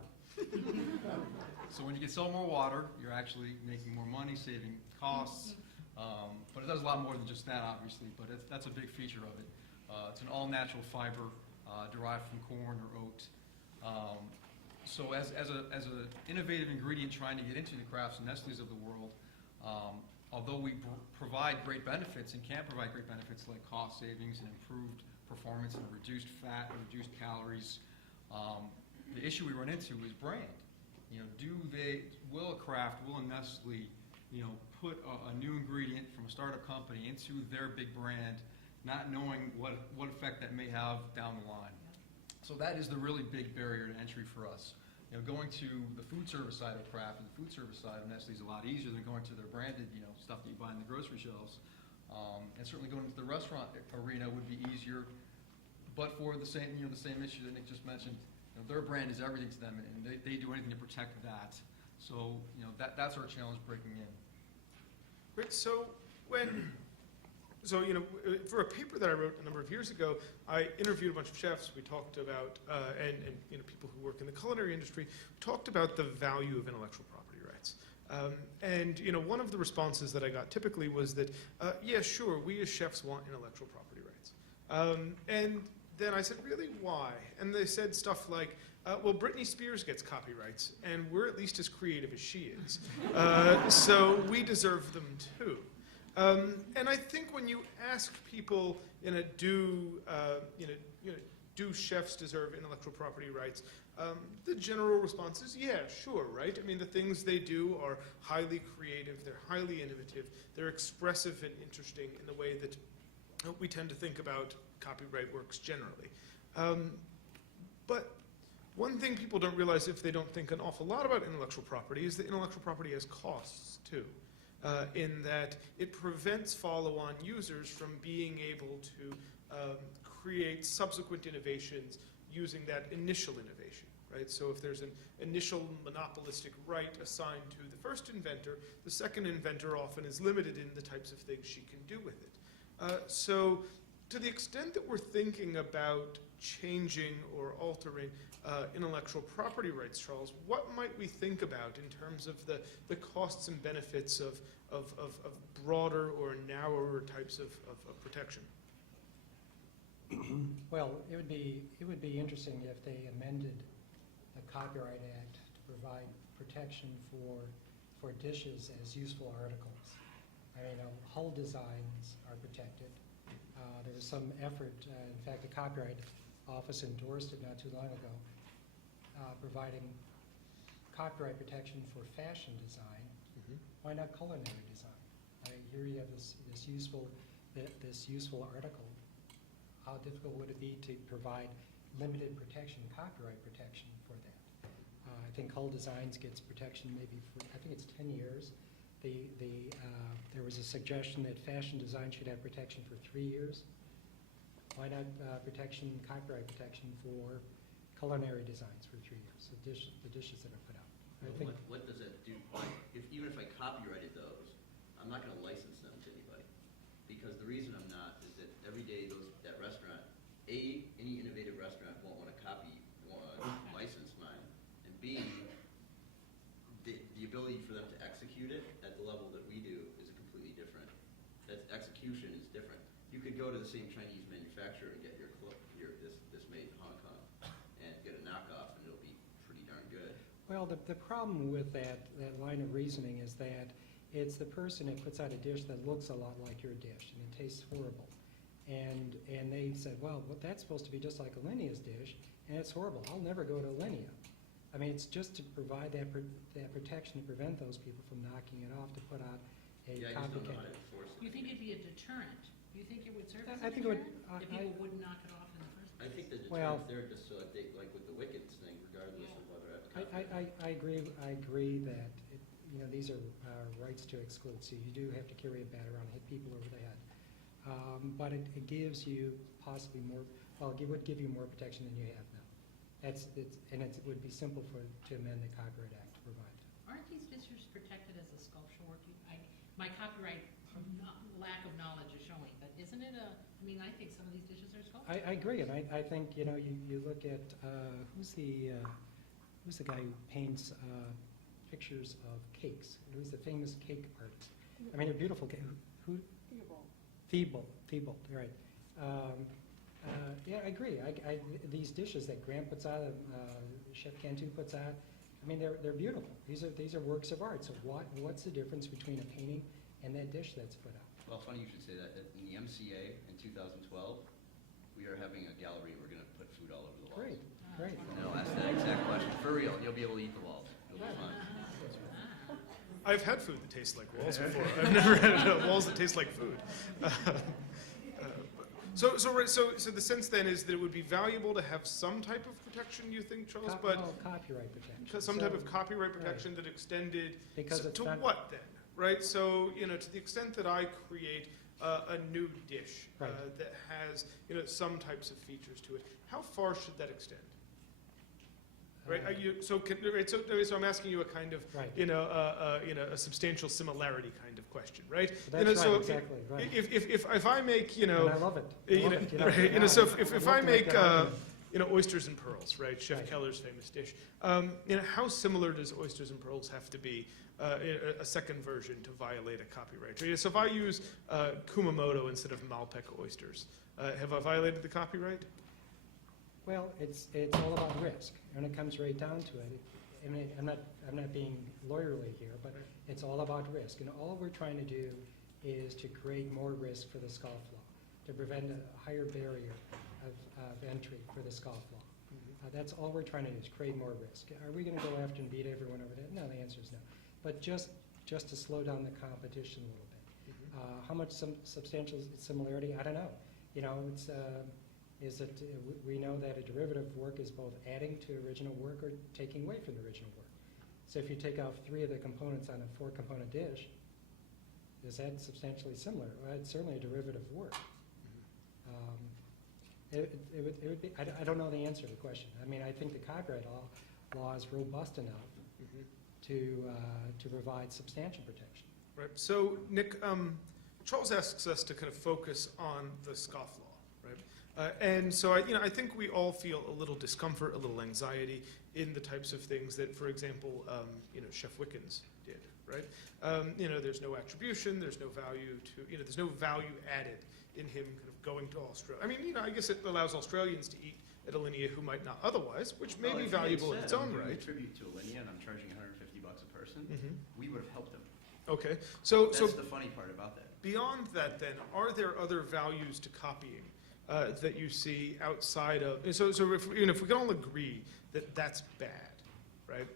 So when you can sell more water, you're actually making more money, saving costs. But it does a lot more than just that, obviously, but that's a big feature of it. It's an all-natural fiber derived from corn or oat. So as an innovative ingredient trying to get into the Krafts and Nestle's of the world, although we provide great benefits and can provide great benefits like cost savings and improved performance and reduced fat and reduced calories, the issue we run into is brand. Will a Kraft, will a Nestle, put a new ingredient from a startup company into their big brand, not knowing what effect that may have down the line. So that is the really big barrier to entry for us. Going to the food service side of Kraft and the food service side of Nestle is a lot easier than going to their branded, stuff that you buy in the grocery shelves. And certainly going into the restaurant arena would be easier, but for the same issue that Nick just mentioned, their brand is everything to them, and they do anything to protect that. So, that's our challenge breaking in. Great. So for a paper that I wrote a number of years ago, I interviewed a bunch of chefs. We talked about, and people who work in the culinary industry, talked about the value of intellectual property rights. And one of the responses that I got typically was that, yeah, sure, we as chefs want intellectual property rights. And then I said, really, why? And they said stuff like, well, Britney Spears gets copyrights, and we're at least as creative as she is. So we deserve them too. And I think when you ask people, do chefs deserve intellectual property rights? The general response is, yeah, sure, right? I mean, the things they do are highly creative, they're highly innovative, they're expressive and interesting in the way that we tend to think about copyright works generally. But one thing people don't realize if they don't think an awful lot about intellectual property is that intellectual property has costs too, in that it prevents follow-on users from being able to create subsequent innovations using that initial innovation, right? So if there's an initial monopolistic right assigned to the first inventor, the second inventor often is limited in the types of things she can do with it. So to the extent that we're thinking about changing or altering intellectual property rights, Charles, what might we think about in terms of the costs and benefits of broader or narrower types of protection? Well, it would be interesting if they amended the Copyright Act to provide protection for dishes as useful articles. I mean, hull designs are protected. There was some effort, in fact, the Copyright Office endorsed it not too long ago, providing copyright protection for fashion design. Mm-hmm. Why not culinary design? Here you have this useful article. How difficult would it be to provide limited protection, copyright protection for that? I think Hull Designs gets protection maybe for, I think it's 10 years. There was a suggestion that fashion design should have protection for 3 years. Why not copyright protection for culinary designs for 3 years, the dishes that are put out? What does that do? Even if I copyrighted those, I'm not going to license them to anybody. Because the reason I'm not is that every day that restaurant, A, any innovative restaurant won't want to license mine, and B, the ability for them to execute it at the level that we do is a completely different. That execution is different. You could go to the same Chinese manufacturer and get this made in Hong Kong and get a knockoff, and it'll be pretty darn good. Well, the problem with that line of reasoning is that it's the person that puts out a dish that looks a lot like your dish, and it tastes horrible. And they said, well, that's supposed to be just like Alenia's dish, and it's horrible. I'll never go to Alenia. I mean, it's just to provide that protection to prevent those people from knocking it off, to put out a Yeah, I just don't know how to enforce it. You think it'd be a deterrent? Do you think it would serve as I a think it would- deterrent? If people wouldn't knock it off in the first I place? think the Well- deterrent's there just so that they, like with the Wickets thing, regardless of whether I agree that these are rights to exclude. So you do have to carry a bat around and hit people over the head. But it gives you possibly more. Well, it would give you more protection than you have now. It would be simple to amend the Copyright Act to provide. Aren't these dishes protected as a sculpture work? My copyright, from lack of knowledge, is showing isn't it I mean, I think some of these dishes are sculpted. I agree, and I think, you know, you look at, who's the guy who paints pictures of cakes? Who's the famous cake artist? I mean, they're beautiful. Who? Thibault, right. Yeah, I agree. These dishes that Grant puts out, Chef Cantu puts out, I mean, they're beautiful. These are works of art. So what's the difference between a painting and that dish that's put out? Well, funny you should say that. In the MCA in 2012, we are having a gallery. We're going to put food all over the walls. Great. And I'll ask that exact question. For real, you'll be able to eat the walls. It'll be fun. I've had food that tastes like walls before. I've never had walls that taste like food. So the sense then is that it would be valuable to have some type of protection, you think, Charles? Copyright protection. Some type of copyright protection that extended Because it's to not- what then? Right. So to the extent that I create a new dish Right. that has some types of features to it, how far should that extend? Right. So I'm asking you a kind of Right. a substantial similarity kind of question, right? That's right, so exactly, right. If I make And I love it. right, Yeah, so I'd if love I to make that argument. oysters and pearls, right? Chef Right. Keller's famous dish. How similar does oysters and pearls have to be? A second version to violate a copyright. Right? So if I use Kumamoto instead of Malpec oysters, have I violated the copyright? Well, it's all about risk, and it comes right down to it. I mean, I'm not being lawyerly here, but it's all about risk, and all we're trying to do is to create more risk for the scofflaw, to prevent a higher barrier of entry for the scofflaw. That's all we're trying to do is create more risk. Are we going to go after and beat everyone over there? No, the answer is no. But just to slow down the competition a little bit. How much substantial similarity? I don't know. It's. We know that a derivative work is both adding to original work or taking away from the original work. So if you take off 3 of the components on a 4-component dish, is that substantially similar? Well, it's certainly a derivative work. It would be, I don't know the answer to the question. I mean, I think the copyright law is robust enough to provide substantial protection. Right. So Nick, Charles asks us to kind of focus on the scofflaw, right? And so I think we all feel a little discomfort, a little anxiety in the types of things that, for example, Chef Wickens did, right? There's no attribution, there's no value there's no value added in him kind of going to Australia. I mean, I guess it allows Australians to eat at Alinea who might not otherwise, which may be valuable in its own right. Tribute to Alinea, and I'm charging $150 a person. We would have helped them. Okay, so That's the funny part about that. beyond that, then, are there other values to copying that you see outside of? So if we can all agree that that's bad, right?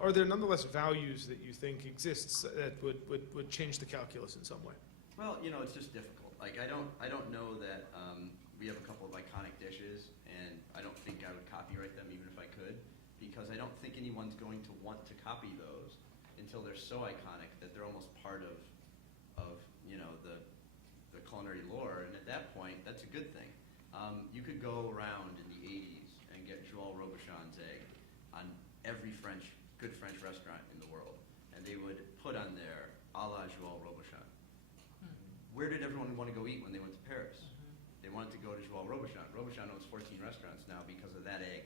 Are there nonetheless values that you think exists that would change the calculus in some way? Well, it's just difficult. Like I don't know that we have a couple of iconic dishes, and I don't think I would copyright them even if I could, because I don't think anyone's going to want to copy those until they're so iconic that they're almost part of the culinary lore. And at that point, that's a good thing. You could go around in the 80s and get Joël Robuchon's egg on every good French restaurant in the world, and they would put on there a la Joël Robuchon. Where did everyone want to go eat when they went to Paris? They wanted to go to Joël Robuchon. Robuchon owns 14 restaurants now because of that egg.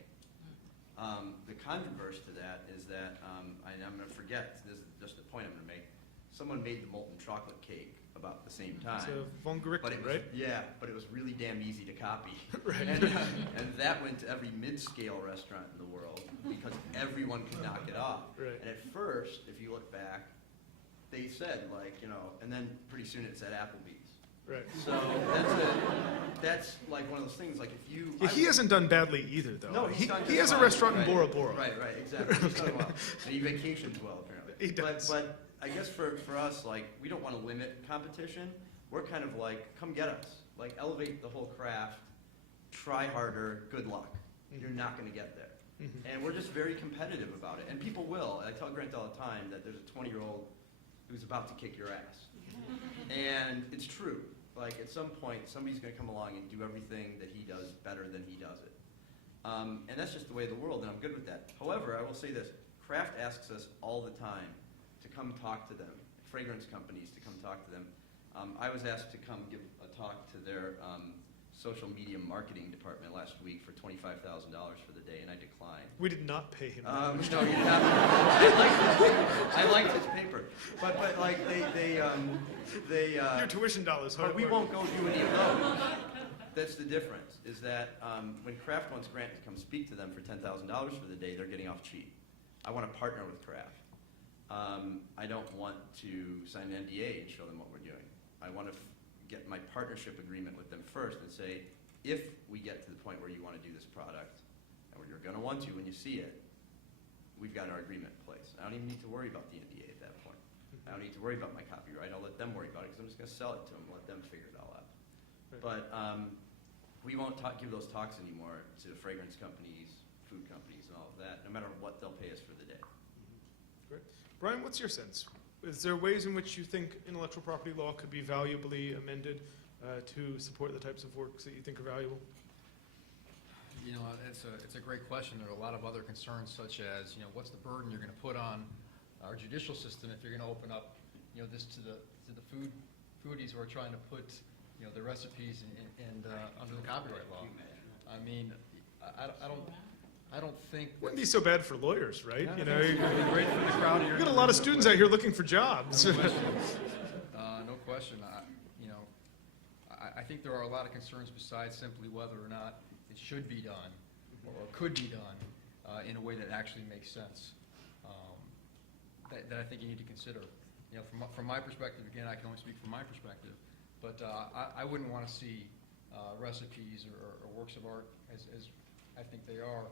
The controversy to that is that, and I'm going to forget, this is just the point I'm going to make, someone made the molten chocolate cake about the same time. It's a von Gerichten, But it was, right? yeah, but it was really damn easy to copy. Right. And that went to every mid-scale restaurant in the world because everyone could knock it off. Right. And at first, if you look back, they said and then pretty soon it said Applebee's. Right. So that's like one of those things. Like if you, Yeah, he hasn't done badly either, though. no, he done he just has a fine. restaurant in Right. Bora Bora. Right, exactly. He's done well. And he vacations well, apparently. He does. But I guess for us, like, we don't want to limit competition. We're kind of like, come get us. Like, elevate the whole craft. Try harder. Good luck. You're not going to get there. And we're just very competitive about it. And people will. I tell Grant all the time that there's a 20-year-old who's about to kick your ass. And it's true. Like, at some point, somebody's going to come along and do everything that he does better than he does it. And that's just the way of the world, and I'm good with that. However, I will say this. Kraft asks us all the time to come talk to them, fragrance companies to come talk to them. I was asked to come give a talk to their social media marketing department last week for $25,000 for the day, and I declined. We did not pay him. No, you didn't I liked his paper, but like they Your tuition dollars. but we won't go do any of those. That's the difference. Is that when Kraft wants Grant to come speak to them for $10,000 for the day, they're getting off cheap. I want to partner with Kraft. I don't want to sign an NDA and show them what we're doing. I want to get my partnership agreement with them first and say, if we get to the point where you want to do this product, and where you're going to want to when you see it, we've got our agreement in place. I don't even need to worry about the NDA at that point. I don't need to worry about my copyright. I'll let them worry about it because I'm just going to sell it to them and let them figure it all out. Right. But we won't give those talks anymore to fragrance companies, food companies, and all of that, no matter what they'll pay us for the day. Great. Brian, what's your sense? Is there ways in which you think intellectual property law could be valuably amended to support the types of works that you think are valuable? You know, it's a great question. There are a lot of other concerns, such as, you know, what's the burden you're going to put on our judicial system if you're going to open up, you know, this to the foodies who are trying to put, you know, the recipes and under the copyright law. I mean, I don't think Wouldn't be so bad for lawyers, right? Yeah, You know, it'd be great for the crowd here. you got a lot of students out here looking for jobs. No question. You know, I think there are a lot of concerns besides simply whether or not it should be done or could be done in a way that actually makes sense. That I think you need to consider. You know, from my perspective, again, I can only speak from my perspective, but I wouldn't want to see recipes or works of art as I think they are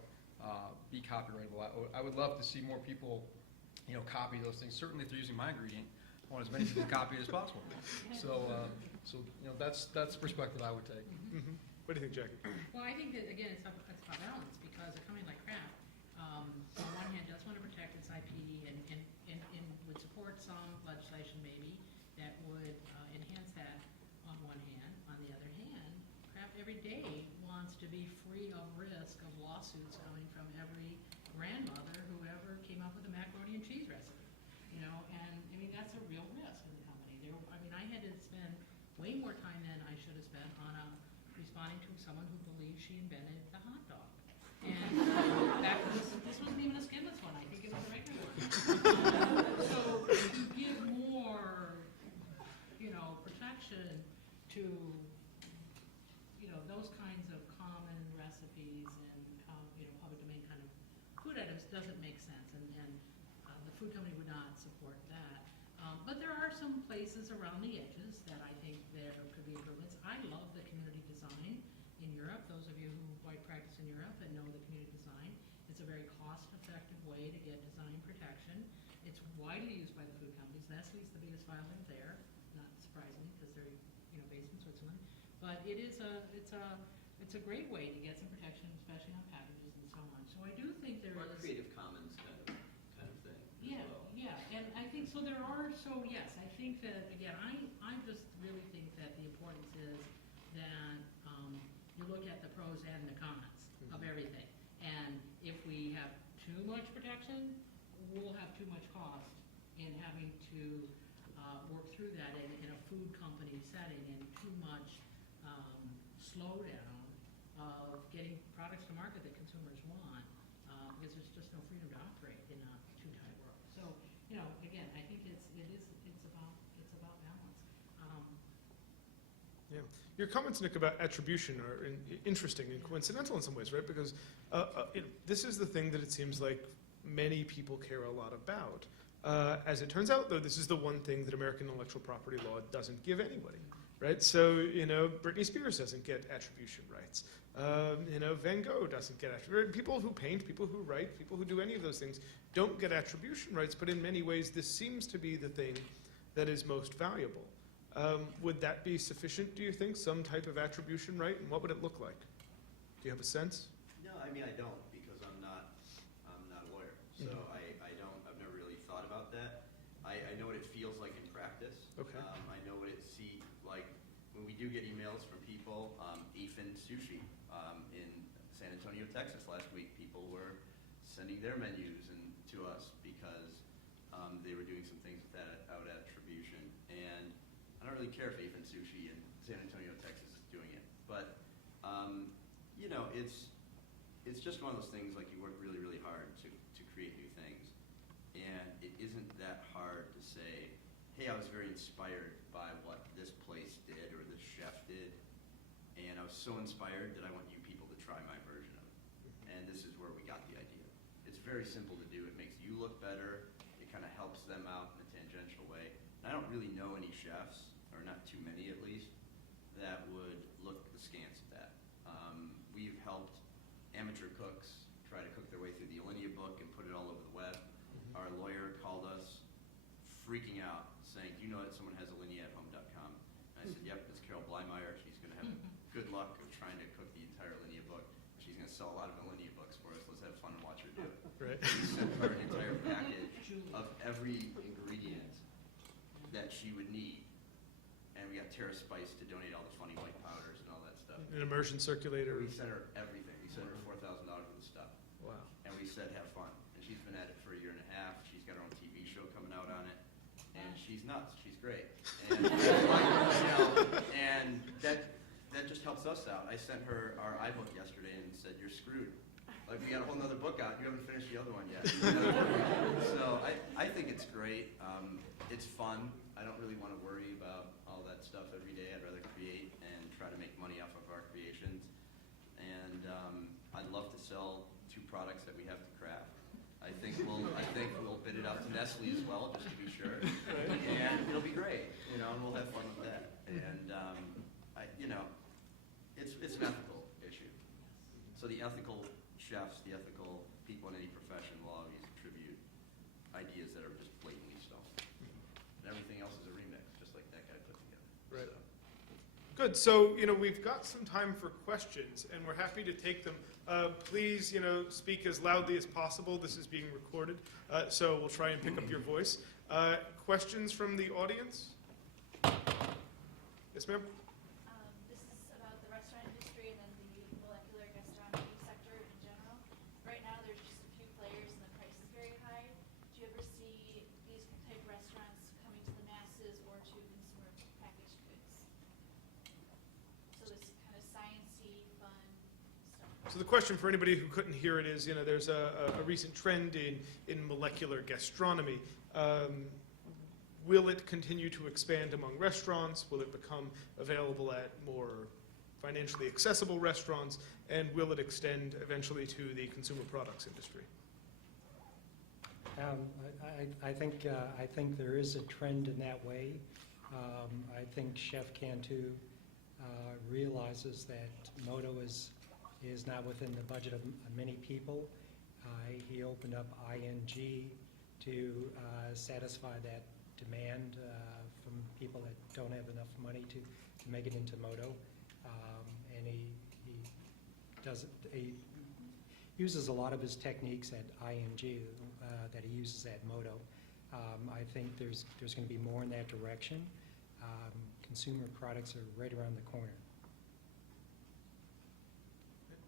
be copyrightable. I would love to see more people, you know, copy those things. Certainly, if they're using my ingredient, I want as many people to copy it as possible. So you know, that's the perspective I would take. Mhm. What do you think, Jackie? Well, I think that, again, it's about balance, because a company like Kraft, on one hand, does want to protect its IP and would support some legislation maybe that would enhance that on one hand. On the other hand, Kraft every day wants to be free of risk of lawsuits coming from every grandmother who ever came up with a macaroni and cheese recipe. You know, and I mean, that's a real risk in the company. I had to spend way more time than I should have spent on responding to someone who believes she invented the hot dog. And this wasn't even a skinless one. I think it was a regular one. So to give more, you know, protection to, you know, those kinds of common recipes and, you know, public domain kind of food items doesn't make sense. And the food company would not support that. But there are some places around the edges that I think there could be improvements. I love the community design in Europe. Those of you who practice in Europe and know the community design, it's a very cost-effective way to get design protection. It's widely used by the food companies. Nestle's the biggest filer there, not surprisingly, because they're, you know, based in Switzerland. But it's a great way to get some protection, especially on packages and so on. So I do think there Or is Creative Commons kind of thing. yeah, as well. yeah, and I think, so there are, so yes, I think that, again, I just really think that the importance is that you look at the pros and the cons of everything. And if we have too much protection, we'll have too much cost in having to work through that in a food company setting, and too much slowdown of getting products to market that consumers want, because there's just no freedom to operate in a too tight world. So, you know, again, I think it's about balance. Yeah. Your comments, Nick, about attribution are interesting and coincidental in some ways, right? Because this is the thing that it seems like many people care a lot about. As it turns out, though, this is the one thing that American intellectual property law doesn't give anybody, right? So, you know, Britney Spears doesn't get attribution rights. You know, Van Gogh doesn't get attribution. People who paint, people who write, people who do any of those things don't get attribution rights, but in many ways this seems to be the thing that is most valuable. Would that be sufficient, do you think, some type of attribution right, and what would it look like? Do you have a sense? No, I mean, I don't, because I'm not a lawyer. So I've never really thought about that. I know what it feels like in practice. Okay. I know what it like when we do get emails from people. Ethan Sushi in San Antonio, Texas last week, people were sending their menus to us because they were doing some things without attribution. And I don't don't really care if Ape and Sushi in San Antonio, Texas is doing it. But, you know, it's just one of those things, like you work really, really hard to create new things. And it isn't that hard to say, hey, I was very inspired by what this place did or this chef did. And I was so inspired that I want you people to try my version of it. And this is where we got the idea. It's very simple to do. It makes you look better. It kind of helps them out in a tangential way. And I don't really know any chefs, or not too many at least, that would look askance at that. We've helped amateur cooks try to cook their way through the Alinea book and put it all over the web. Our lawyer called us freaking out, saying, do you know that someone has alineathome.com? And I said, yep, it's Carol Blymeyer. She's going to have good luck of trying to cook the entire Alinea book. She's going to sell a lot of Alinea books for us. Let's have fun and watch her do it. Right. We sent her an entire package of every ingredient that she would need. And we got Terra Spice to donate all the funny white powders and all that stuff. An immersion circulator. We sent her everything. We sent her $4,000 worth of stuff. Wow. And we said, have fun. And she's been at it for a year and a half. She's got her own TV show coming out on it. And she's nuts. She's great. And, you know, and that just helps us out. I sent her our iBook yesterday and said, you're screwed. Like, we got a whole nother book out. You haven't finished the other one yet. So I think it's great. It's fun. I don't really want to worry about all that stuff every day. I'd rather create and try to make money off of our creations. And I'd love to sell 2 products that we have to craft. I think we'll bid it out to Nestle as well, just to be sure. And it'll be great, you know, and we'll have fun with that. And you know, it's an ethical issue. So the ethical chefs, the ethical people in any profession will always attribute ideas that are just blatantly stolen. And everything else is a remix, just like that guy put together. Right. So. Good. So, you know, we've got some time for questions, and we're happy to take them. Please, you know, speak as loudly as possible. This is being recorded, so we'll try and pick up your voice. Questions from the audience? Yes, ma'am? This is about the restaurant industry and then the molecular gastronomy sector in general. Right now, there's just a few players and the price is very high. Do you ever see these type of restaurants coming to the masses or to consumer packaged goods? So this kind of sciencey, fun stuff. So the question for anybody who couldn't hear it is, you know, there's a recent trend in molecular gastronomy. Will it continue to expand among restaurants? Will it become available at more financially accessible restaurants? And will it extend eventually to the consumer products industry? I think there is a trend in that way. I think Chef Cantu realizes that Moto is not within the budget of many people. He opened up ING to satisfy that demand from people that don't have enough money to make it into Moto. And he uses a lot of his techniques at ING that he uses at Moto. I think there's going to be more in that direction. Consumer products are right around the corner.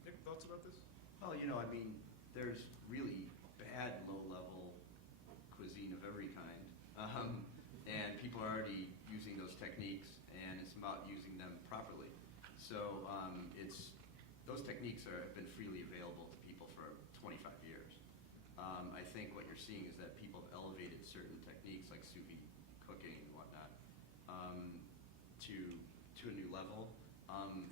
Any thoughts about this? Well, you know, I mean, there's really bad low-level cuisine of every kind. And people are already using those techniques, and it's about using them properly. So those techniques have been freely available to people for 25 years. I think what you're seeing is that people have elevated certain techniques like sous vide cooking and whatnot to a new level.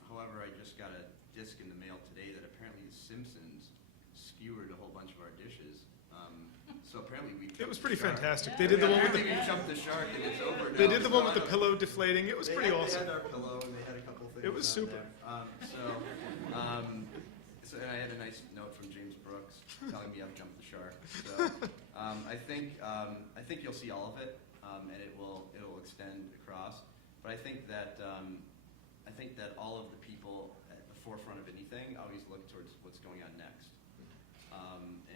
However, I just got a disc in the mail today that apparently The Simpsons skewered a whole bunch of our dishes. So apparently we. It was pretty shark. fantastic. They did the one with Apparently the we jumped the shark and it's over now. they did the one with So the pillow deflating. It was pretty awesome. They had our pillow and they had a couple things. It was on super. there. So and I had a nice note from James Brooks telling me I've jumped the shark. So I think you'll see all of it, and it'll extend across. But I think that all of the people at the forefront of anything always look towards what's going on next.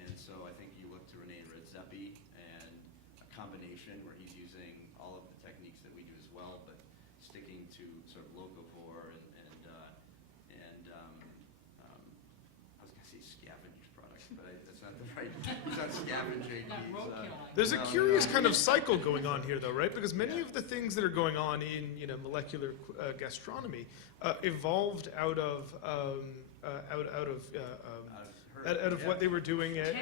And so I think you look to Rene Redzepi and a combination where he's using all of the techniques that we do as well, but sticking to sort of locavore and I was going to say scavenged products, but that's It's not the right, he's not scavenging. Not he's, roadkill. There's a No, curious no. kind of cycle going on here, though, right? Because many of the things that are going on in, molecular gastronomy evolved out of what they were doing at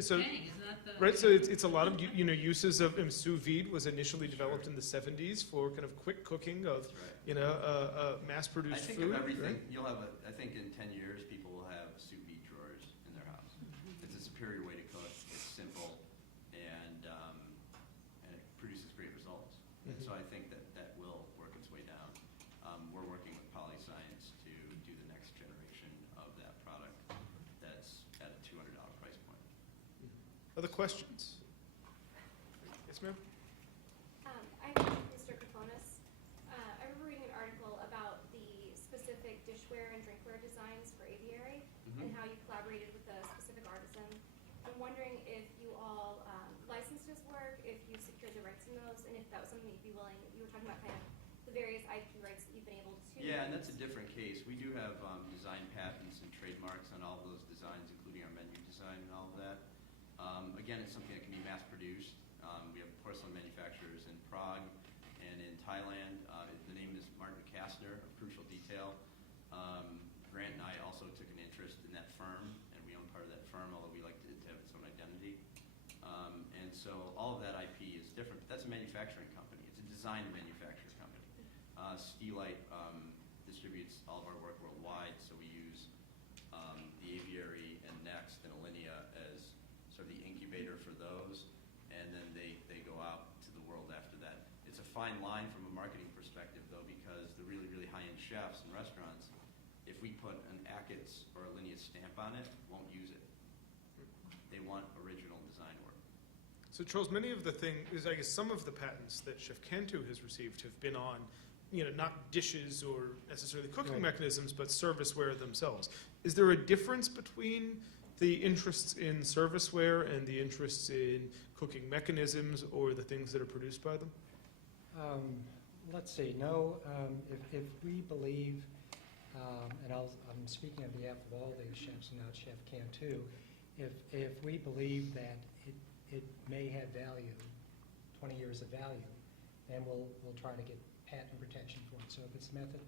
so. Tang, isn't that the? Right, so it's a lot of uses of sous vide was initially developed in the 70s for kind of quick cooking of mass-produced I think food. of everything. Right? You'll have I think in 10 years, people will have sous vide drawers in their house. It's a superior way to cook. It's simple, and it produces great results. And so I think that will work its way down. We're working with PolyScience to do the next generation of that product that's at a $200 price point. Other questions? Yes, ma'am? I'm Mr. Kafonis. I remember reading an article about the specific dishware and drinkware designs for aviary and how you collaborated with a specific artisan. I'm wondering if you all licensed his work, if you secured the rights in those, and if that was something you'd be willing. You were talking about kind of the various IP rights that you've been able to. Yeah, and that's a different case. We do have design patents and trademarks on all of those designs, including our menu design and all of that. Again, it's something that can be mass-produced. We have porcelain manufacturers in Prague and in Thailand. The name is Martin Kastner of Crucial Detail. Grant and I also took an interest in that firm, and we own part of that firm, although we like it to have its own identity. And so all of that IP is different. But that's a manufacturing company. It's a design and manufacturing company. Steelite distributes all of our work worldwide, so we use the Aviary and Next and Alinea as sort of the incubator for those, and then they go out to the world after that. It's a fine line from a marketing perspective, though, because the really, really high-end chefs and restaurants, if we put an Ackett's or Alinea stamp on it, won't use it. They want original design work. So Charles, many of the things, I guess some of the patents that Chef Cantu has received have been on, not dishes or necessarily cooking Right. mechanisms, but serviceware themselves. Is there a difference between the interests in serviceware and the interests in cooking mechanisms or the things that are produced by them? Let's see, no, if we believe, and I'm speaking on behalf of all the chefs and now Chef Cantu, if we believe that it may have value, 20 years of value, then we'll try to get patent protection for it. So if it's method,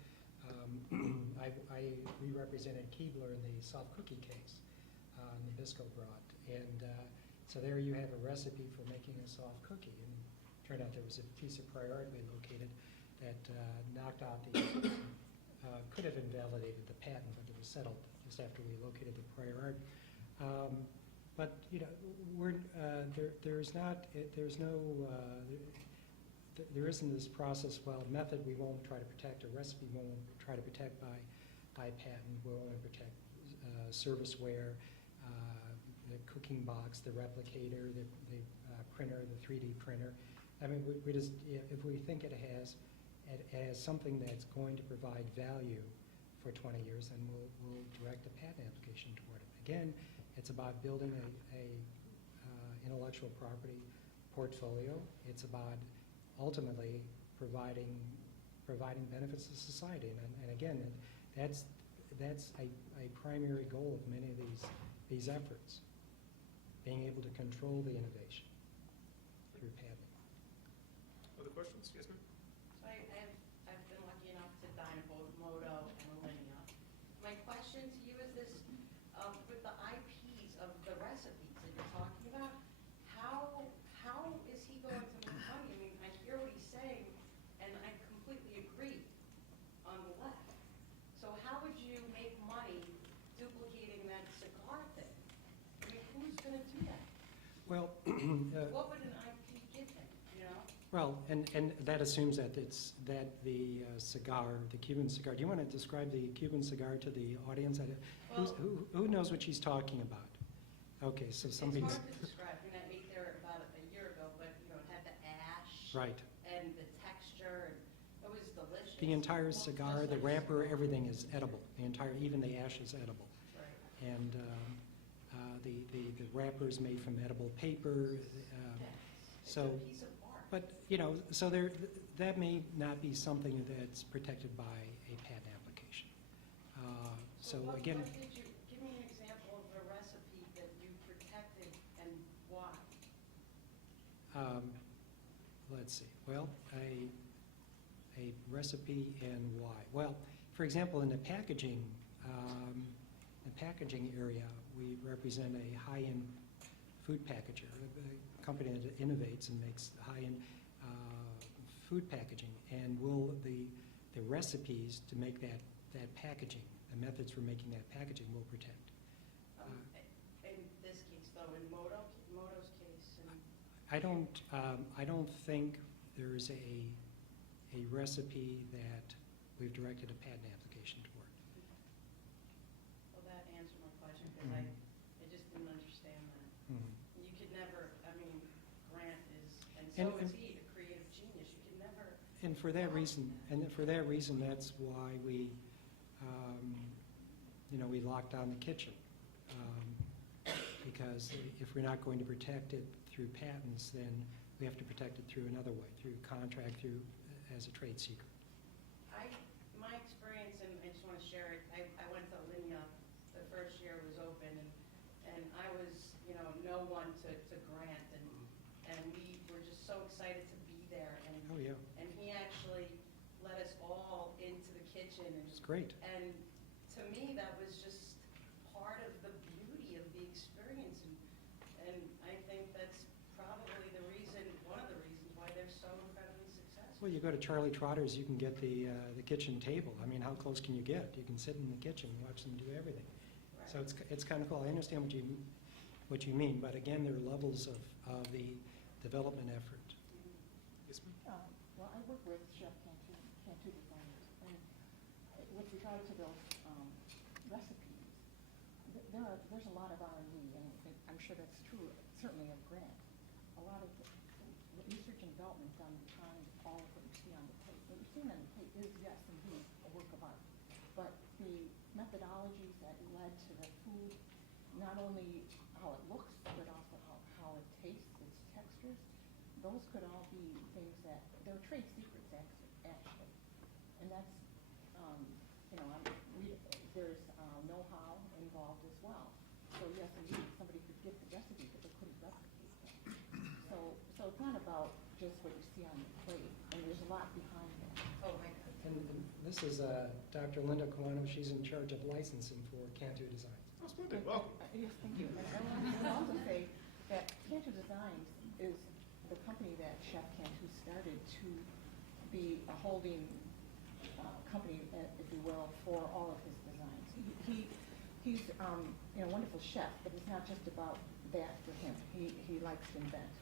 we represented Keebler in the soft cookie case, Nabisco brought, and so there you have a recipe for making a soft cookie, and it turned out there was a piece of prior art we located that knocked out could have invalidated the patent, but it was settled just after we located the prior art. But there isn't this process. Well, method we won't try to protect, a recipe we won't try to protect by patent. We'll only protect serviceware, the cooking box, the replicator, the printer, the 3D printer. I mean, we just if we think it has something that's going to provide value for 20 years, then we'll direct a patent application toward it. Again, it's about building a intellectual property portfolio. It's about ultimately providing benefits to society. And again, that's a primary goal of many of these efforts, being able to control the innovation through patent. Other questions? Yes, ma'am? So I've been lucky enough to dine at both Moto and Alinea. My question to you is this, with the IPs of the recipes that you're talking about, how is he going to make money? I mean, I hear what he's saying, and I completely agree on the left. So how would you make money duplicating that cigar thing? I mean, who's going to do that? Well, What would an IP give him, you know? well, and that assumes that the cigar, the Cuban cigar. Do you want to describe the Cuban cigar to the audience? Who knows what she's talking about? Okay, so somebody's It's hard to describe. I mean, I ate there about a year ago, but, it had the ash. right. And the texture, and it was delicious. The entire Almost cigar, just the like a wrapper, cigar. everything is edible. Even the ash is edible. Right. And the wrapper is made from edible paper. It's So, a piece of art. but so that may not be something that's protected by a patent application. So what again, did you, give me an example of a recipe that you Let's see, well, a recipe and why. Well, for example, in the packaging area, we represent a high-end food packager, a company that innovates and makes high-end food packaging. And the recipes to make that packaging, the methods for making that packaging will protect. In this case, though, in Moto's case, and I don't think there's a recipe that we've directed a patent application toward. well, that answered my question, because I just didn't understand that. Mhm. You could never, I mean, Grant is, and so And- is he, a creative genius. You could never. And for that reason, that's why we locked down the kitchen. Because if we're not going to protect it through patents, then we have to protect it through another way, through contract, as a trade secret. My experience, and I just want to share it, I went to Alinea the first year it was open, and I was, no one to Grant, and we were just so excited to be there, Oh, yeah, and he actually let us all into the kitchen, it's great. and to me, that was just part of the beauty of the experience, and I think that's probably one of the reasons why they're so incredibly successful. Well, you go to Charlie Trotter's, you can get the kitchen table. I mean, how close can you get? You can sit in the kitchen and watch them do everything. Right. So it's kind of cool. I understand what you mean, but again, there are levels of the development effort. Yes, ma'am? Well, I work with chef Cantu designers, and with regard to those recipes, there's a lot of R&D, and I'm sure that's true, certainly of Grant. A lot of the research and development done behind all of what you see on the plate. What you're seeing on the plate is, yes, indeed, a work of art, but the methodologies that led to the food, not only how it looks, but also how it tastes, its textures, those could all be things that, they're trade secrets, actually. And that's, there's know-how involved as well. So yes, indeed, somebody could get the recipe, but they couldn't replicate them. So it's not about just what you see on the plate, and there's a lot behind that. Oh, my God. And this is Dr. Linda Kawano. She's in charge of licensing for Cantu Designs. Oh, splendid, welcome. Yes, thank you. And I want to also say that Cantu Designs is the company that Chef Cantu started to be a holding company, if you will, for all of his designs. He's a wonderful chef, but it's not just about that for him. He likes to invent.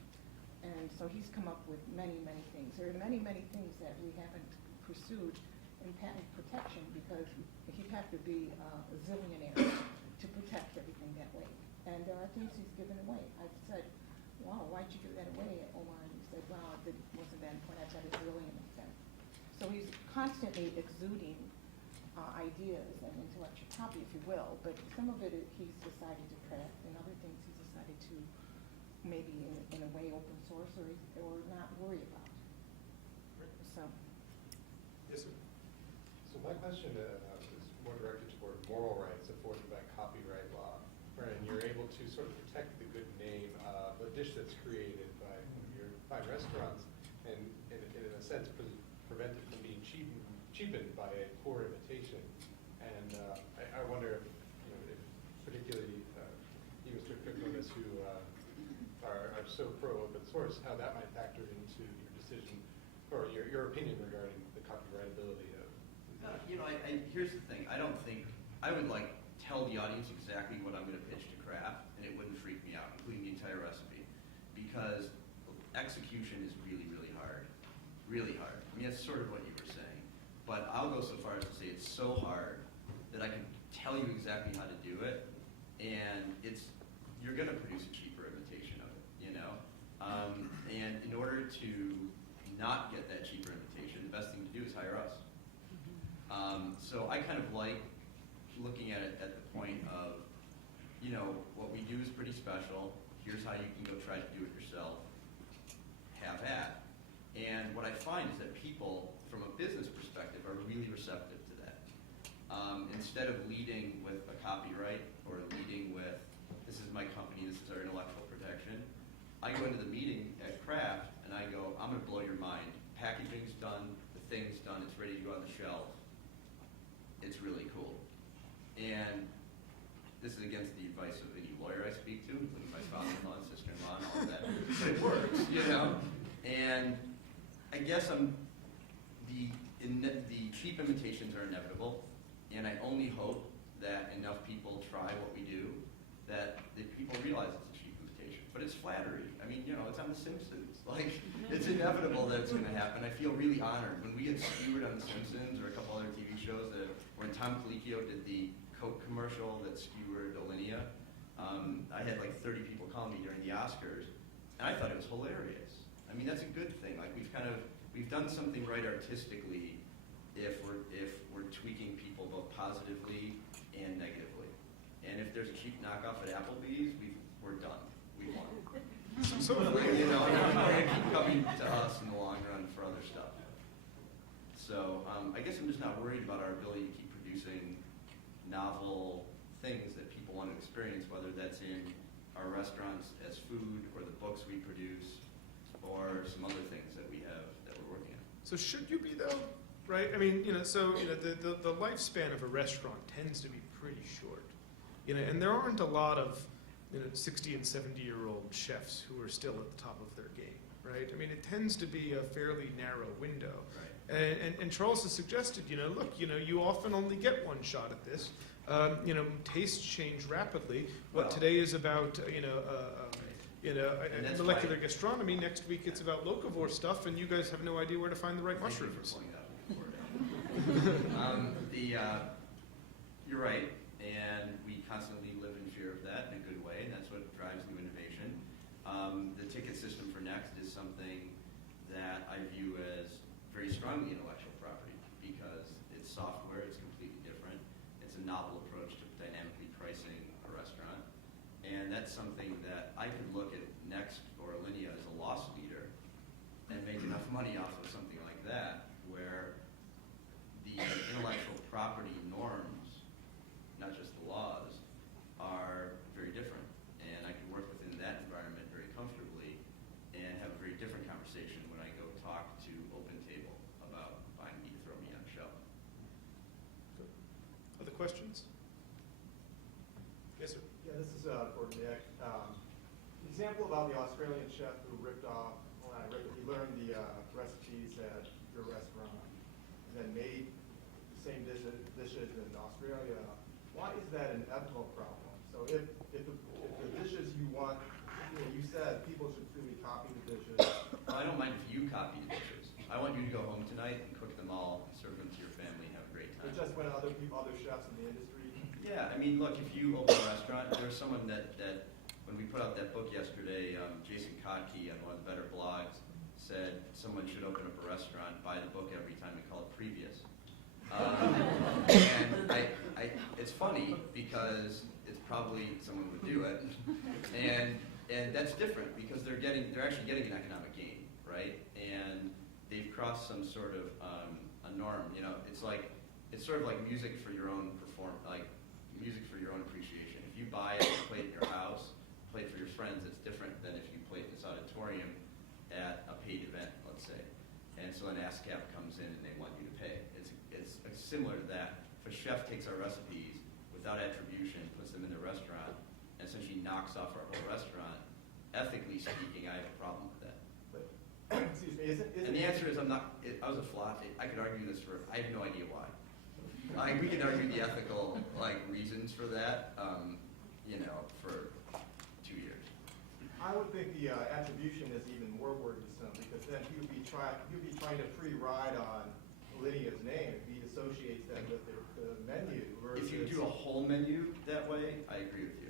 And so he's come up with many, many things. There are many, many things that we haven't pursued in patent protection because he'd have to be a zillionaire to protect everything that way. And there are things he's given away. I've said, wow, why'd you give that away, Omar? And he said, well, it wasn't that important. I've got a zillion of them. So he's constantly exuding ideas and intellectual property, if you will, but some of it he's decided to craft, and other things he's decided to maybe in a way open source or not worry about. So. Yes, sir. So my question is more directed toward moral rights afforded by copyright law, wherein you're able to sort of protect the good name of a dish that's created by one of your fine restaurants, and in a sense prevent it from being cheapened by a poor imitation. And I wonder if particularly you, Mr. Kokonis, who are so pro-open source, how that might factor into your decision or your opinion regarding the copyrightability of. Here's the thing. I don't think I would tell the audience exactly what I'm going to pitch to Kraft, and it wouldn't freak me out, including the entire recipe, because execution is really, really hard. Really hard. I mean, that's sort of what you were saying. But I'll go so far as to say it's so hard that I can tell you exactly how to do it, and you're going to produce a cheaper imitation of it, And in order to not get that cheaper imitation, the best thing to do is hire us. So I kind of like looking at it at the point of, what we do is pretty special. Here's how you can go try to do it yourself. Have at. And what I find is that people, from a business perspective, are really receptive to that. Instead of leading with a copyright or leading with, this is my company, this is our intellectual protection, I I go into the meeting at Kraft and I go, I'm going to blow your mind. Packaging's done, the thing's done, it's ready to go on the shelf. It's really cool. And this is against the advice of any lawyer I speak to, including my father-in-law and sister-in-law and all of that. But it works, you know? And I guess the cheap imitations are inevitable, and I only hope that enough people try what we do that the people realize it's a cheap imitation. But it's flattery. I mean, you know, it's on The Simpsons. Like, it's inevitable that it's going to happen. I feel really honored. When we get skewered on The Simpsons or a couple other TV shows, when Tom Colicchio did the Coke commercial that skewered Alinea, I had like 30 people call me during the Oscars, and I thought it was hilarious. I mean, that's a good thing. Like, we've done something right artistically if we're tweaking people both positively and negatively. And if there's a cheap knockoff at Applebee's, we're done. We won. So You know, and they're going to keep coming to us in the long run for other stuff. So I guess I'm just not worried about our ability to keep producing novel things that people want to experience, whether that's in our restaurants as food or the books we produce or some other things that we have that we're working on. So should you be though? Right? I mean, you know, so you know, the lifespan of a restaurant tends to be pretty short. You know, and there aren't a lot of 60 and 70-year-old chefs who are still at the top of their game, right? I mean, it tends to be a fairly narrow window. Right. And Charles has suggested, look, you often only get one shot at this. Tastes change rapidly. What Well- today is about, And that's molecular why- gastronomy. Next week it's about locavore stuff, and you guys have no idea where to find the right Thank you for mushrooms. pulling that up. You're right, and we constantly live in fear of that in a good way, and that's what drives new innovation. The ticket system for Next is something that I view as very strongly intellectual property because it's software, it's completely different, it's a novel approach to dynamically pricing a restaurant, and that's something that I could look at Next or Alinea as a loss leader and make enough money off of something like that where the intellectual property norms, not just the laws, are very different. And I can work within that environment very comfortably and have a very different conversation when I go talk to Open Table about buying me to throw me on a shelf. Other questions? Yes, sir. Yeah, this is for Nick. Example about the Australian chef who ripped off, he learned the recipes at your restaurant and then made the same dishes in Australia. Why is that an ethical problem? So if the dishes you want, you said people should freely copy the dishes. Well, I don't mind if you copy the dishes. I want you to go home tonight and cook them all and serve them to your family and have a great time. But just when other chefs in the industry. Yeah, I mean, look, if you open a restaurant, there's someone that when we put out that book yesterday, Jason Kotke on one of the better blogs said someone should open up a restaurant, buy the book every time and call it Previous. And it's funny because it's probably someone would do it, and that's different because they're actually getting an economic gain, right? And they've crossed some sort of a norm. It's sort of like music for your own music for your own appreciation. If you buy it and play it in your house, play it for your friends, it's different than if you play it in this auditorium at a paid event, let's say. And so an ASCAP comes in and they want you to pay. It's similar to that. If a chef takes our recipes without attribution, puts them in the restaurant, and essentially knocks off our whole restaurant, ethically speaking, I have a problem with that. But, excuse me, And the answer is I was a flop. I could argue this I have no idea why. We can argue the ethical reasons for that, for 2 years. I would think the attribution is even more worrisome because then he would be trying to free ride on Lydia's name if he associates them with the menu. If you do a whole menu that way, I agree with you.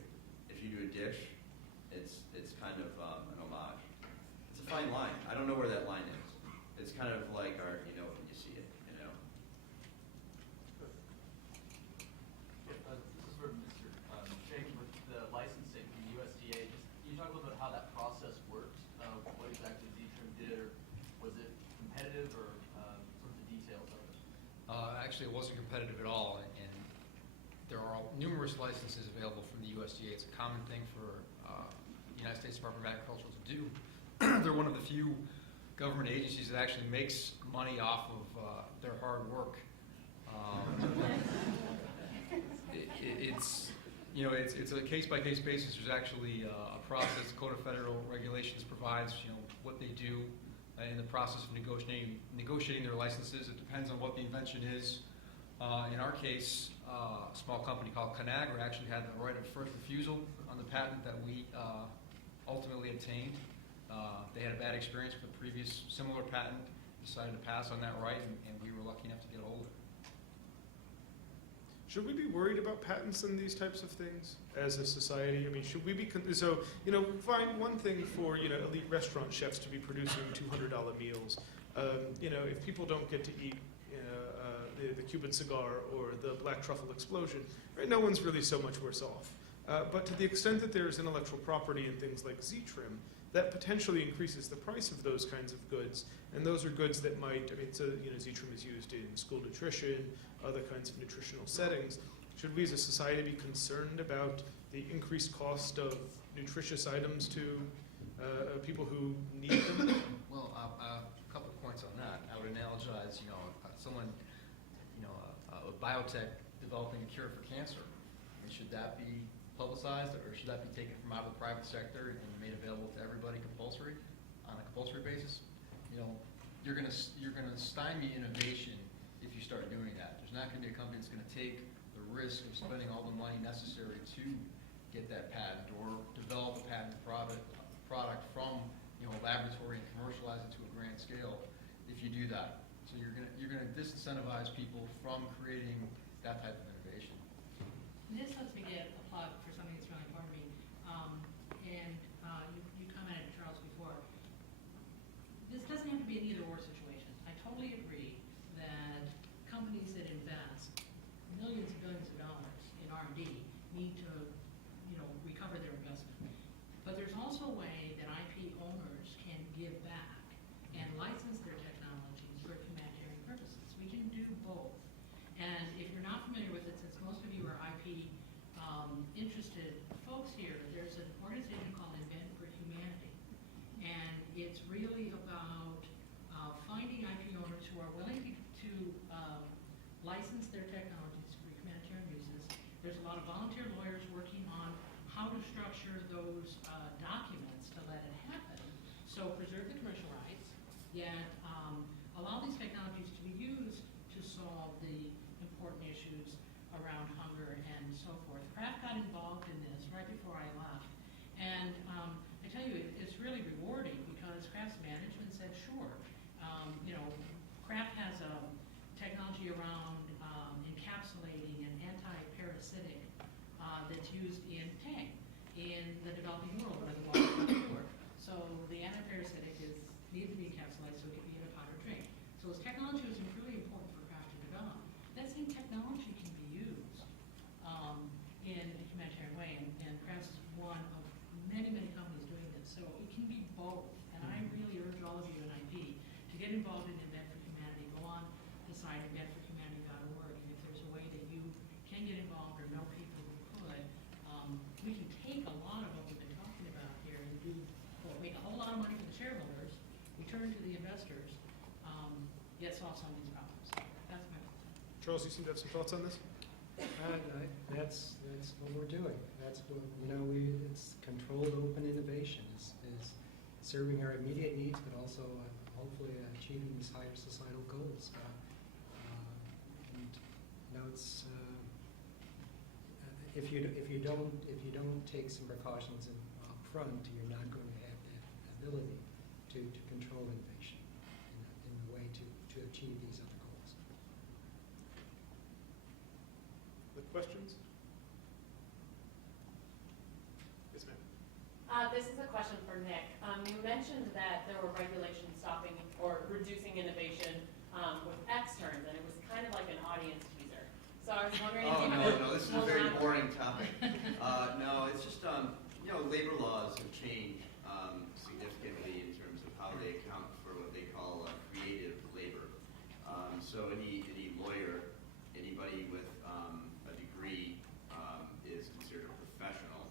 If you do a dish, it's kind of an homage. It's a fine line. I don't know where that line is. It's kind of like art, when you see it, This is for Mr. Shake with the licensing from the USDA. Can you talk a little bit how that process worked? What exactly Z-Trim did, or was it competitive, or sort of the details of it? Actually, it wasn't competitive at all, and there are numerous licenses available from the USDA. It's a common thing for United States Department of Agriculture to do. They're one of the few government agencies that actually makes money off of their hard work. It's a case-by-case basis. There's actually a process. The Code of Federal Regulations provides, what they do in the process of negotiating their licenses. It depends on what the invention is. In our case, a small company called Conagra actually had the right of first refusal on the patent that we ultimately obtained. They had a bad experience with a previous similar patent, decided to pass on that right, and we were lucky enough to get a hold of it. Should we be worried about patents and these types of things as a society? I mean, should we be, fine, one thing for, elite restaurant chefs to be producing $200 meals. If people don't get to eat, the Cuban cigar or the black truffle explosion, right, no one's really so much worse off. But to the extent that there's intellectual property in things like Z-Trim, that potentially increases the price of those kinds of goods. And those are goods that might, Z-Trim is used in school nutrition, other kinds of nutritional settings. Should we as a society be concerned about the increased cost of nutritious items to people who need them? Well, a couple of points on that. I would analogize, someone, a biotech developing a cure for cancer. I mean, should that be publicized, or should that be taken from out of the private sector and made available to everybody on a compulsory basis? You're going to stymie innovation if you start doing that. There's not going to be a company that's going to take the risk of spending all the money necessary to get that patent or develop a patent product from a laboratory and commercialize it to a grand scale if you do that. So you're going to disincentivize people from creating that type of innovation. This lets me get a plug for something that's really important to me. You commented, Charles, before. This doesn't have to be an either-or situation. I totally agree that companies that invest millions and billions of dollars in R&D need to, recover their investment. But there's also a way that IP owners can give back and license their technologies for humanitarian purposes. We can do both. And if you're not familiar with it, since most of you are IP interested folks here, there's an organization called Invent for Humanity. And it's really about finding IP owners who are willing to license their technologies for humanitarian uses. There's a lot of volunteer lawyers working on how to structure those documents to let it happen. So preserve the commercial rights, yet allow these technologies to be used to solve the important issues around hunger and so forth. Kraft got involved in this right before I left. And I tell you, it's really rewarding because Kraft's management said, sure. Kraft has a technology around encapsulating an anti-parasitic that's used in Tang in the developing world where the water is not pure. So the anti-parasitic needs to be encapsulated so it can be in a pot or drink. So this technology was really important for Kraft to develop. That same technology can be used in a humanitarian way, and Kraft is one of many, many companies doing this. So it can be both. And I really urge all of you in IP to get involved in Invent for Humanity. Go on the site inventforhumanity.org, and if there's a way that you can get involved or know people who could, we can take a lot of what we've been talking about here and make a whole lot of money for the shareholders, return to the investors, yet solve some of these problems. That's my thought. Charles, you seem to have some thoughts on this? That's what we're doing. That's what, it's controlled open innovation is serving our immediate needs, but also hopefully achieving these higher societal goals. It's if you don't take some precautions up front, you're not going to have that ability to control innovation in the way to achieve these other goals. With questions? Yes, ma'am. This is a question for Nick. You mentioned that there were regulations stopping or reducing innovation with externs, and it was kind of like an audience teaser. So I was wondering if you could... No, this is a very boring topic. No, it's just, labor laws have changed significantly in terms of how they account for what they call creative labor. So any lawyer, anybody with a degree is considered a professional.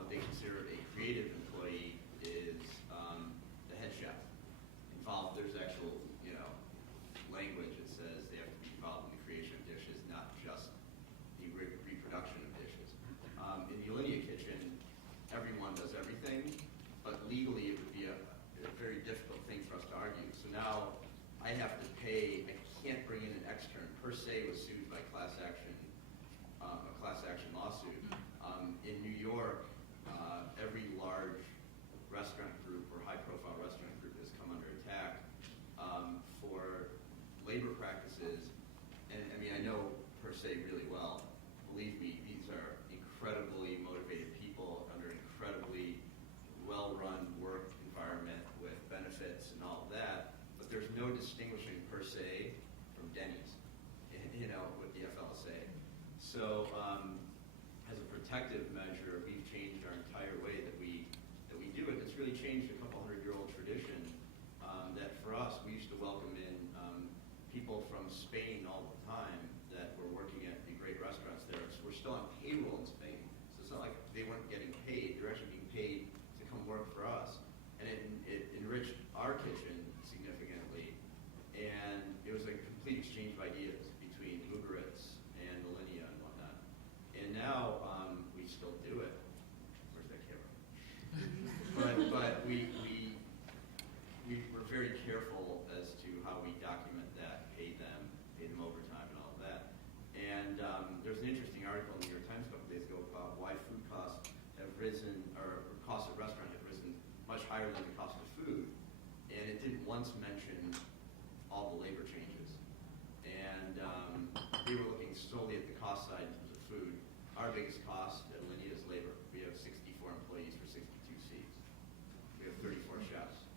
What they consider a creative employee se really well. Believe me, these are incredibly motivated people under incredibly well-run work environment with benefits and all of that, but there's no distinguishing per se from Denny's, with the FLSA. So as a protective measure, we've changed our entire way that we do it. It's really changed a couple hundred-year-old tradition that for us, we used to welcome in people from Spain all the time that were working at the great restaurants there. So we're still on payroll in Spain. So it's not like they weren't getting paid. They're actually being paid to come work for us. And it enriched our kitchen significantly. And it was a complete exchange of ideas between Uber Eats and Alinea and whatnot. And now we still do it. Where's that camera? but we're very careful as to how we document that, pay them overtime and all of that. And there's an interesting article in the New York Times a couple days ago about why food costs have risen, or costs at restaurant have risen much higher than the cost of food. And it didn't once mention all the labor changes. And they were looking solely at the cost side in terms of food. Our biggest cost at Alinea is labor. We have 64 employees for 62 seats. We have 34 chefs.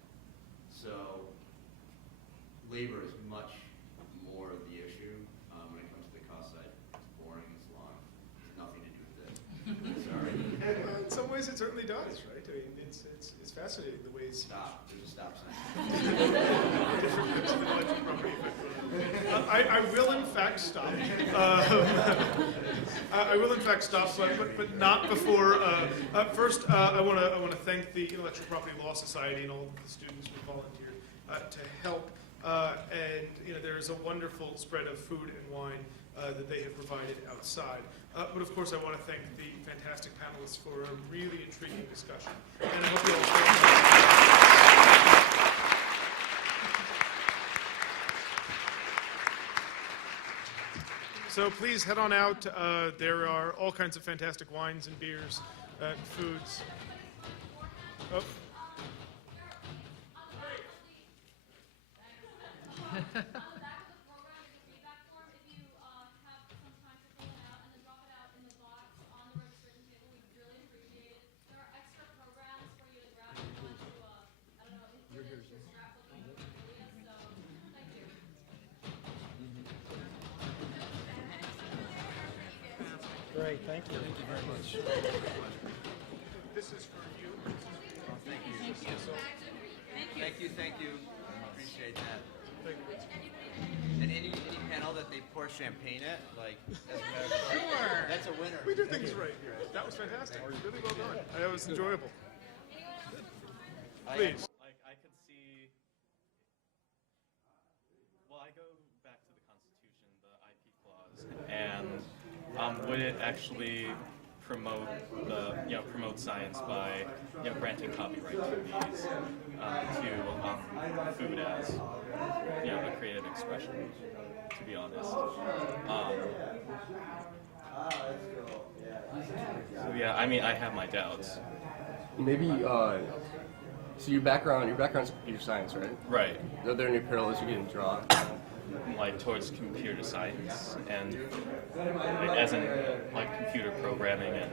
So labor is much more of the issue when it comes to the cost side. It's boring, it's long. It has nothing to do with this. Sorry. In some ways, it certainly does, right? I mean, it's fascinating the ways. Stop. There's a stop sign. Different types of intellectual property. I will in fact stop. I will in fact stop, but not before. First, I want to thank the Intellectual Property Law Society and all of the students who volunteered to help. And there's a wonderful spread of food and wine that they have provided outside. But of course, I want to thank the fantastic panelists for a really intriguing discussion. And I hope you all stay. So please head on out. There are all kinds of fantastic wines and beers and foods. Oh. Great, thank you. Thank you very much. This is for you. Thank you. Thank you. Appreciate that. And any panel that they pour champagne at, like, that's a winner. We do things right here. That was fantastic. Really well done. That was enjoyable. Please. Like, I could see, well, I go back to the Constitution, the IP clause, and would it actually promote promote science by, granting copyright to these, to food as, a creative expression, to be honest. So yeah, I mean, I have my doubts. Maybe, so your background's computer science, right? Right. Are there any parallels you can draw? Like towards computer science and like, as in like computer programming and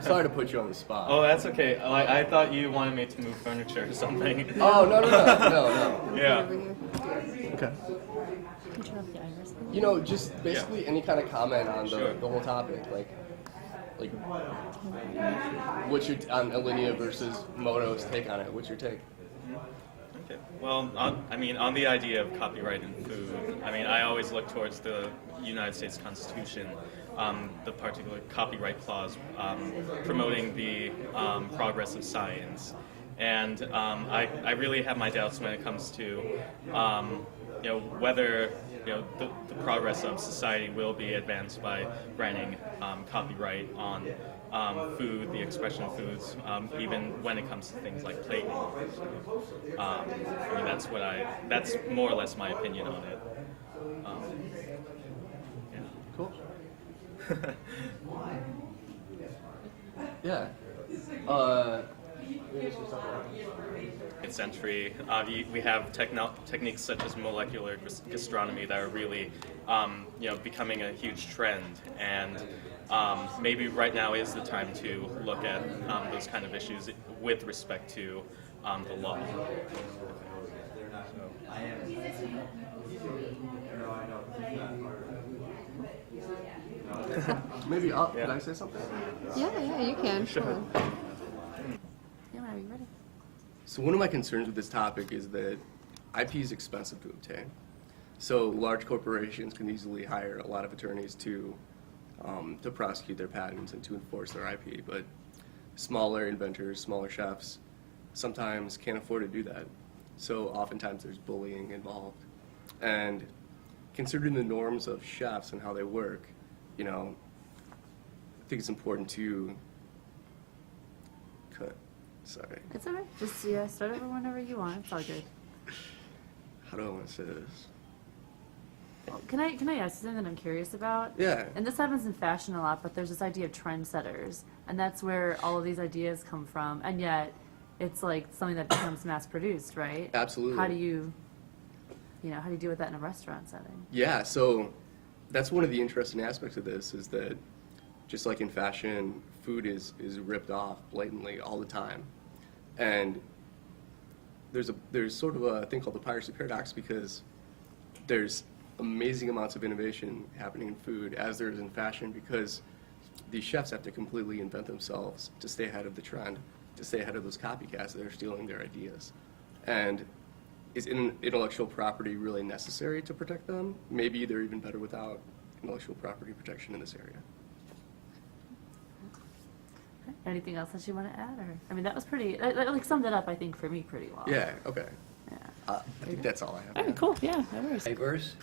Sorry to put you on the spot. Oh, that's okay. I thought you wanted me to move furniture or something. Oh, no. Yeah. Okay. Just basically any kind of comment on the whole topic, like what's your on Alinea versus Moto's take on it? What's your take? Okay. Well, on the idea of copyright in food, I always look towards the United States Constitution, the particular copyright clause promoting the progress of science, and I really have my doubts when it comes to whether the progress of society will be advanced by granting copyright on food, the expression of foods, even when it comes to things like plating. That's more or less my opinion on it. Yeah. Cool. Yeah. 20th century. We have techniques such as molecular gastronomy that are really, becoming a huge trend. And maybe right now is the time to look at those kind of issues with respect to the law. Maybe can I say something? Yeah, you can. Sure. Yeah, are you ready? So one of my concerns with this topic is that IP is expensive to obtain. So large corporations can easily hire a lot of attorneys to prosecute their patents and to enforce their IP, but smaller inventors, smaller chefs, sometimes can't afford to do that. So oftentimes there's bullying involved. And considering the norms of chefs and how they work, I think it's important to Sorry. It's all right. Just start over whenever you want. It's all good. How do I want to say this? Well, can I ask you something I'm curious about? Yeah. And this happens in fashion a lot, but there's this idea of trendsetters, and that's where all of these ideas come from. And yet, it's like something that becomes mass-produced, right? Absolutely. How do you deal with that in a restaurant setting? Yeah, so that's one of the interesting aspects of this is that just like in fashion, food is ripped off blatantly all the time. And there's sort of a thing called the piracy paradox because there's amazing amounts of innovation happening in food as there is in fashion because these chefs have to completely invent themselves to stay ahead of the trend, to stay ahead of those copycats that are stealing their ideas. And is intellectual property really necessary to protect them? Maybe they're even better without intellectual property protection in this area. Anything else that you want to add? Or I mean, that was pretty, that summed it up, I think, for me pretty well. Yeah, okay. Yeah. I think that's all I have. All right, cool. Yeah, no worries. Diverse,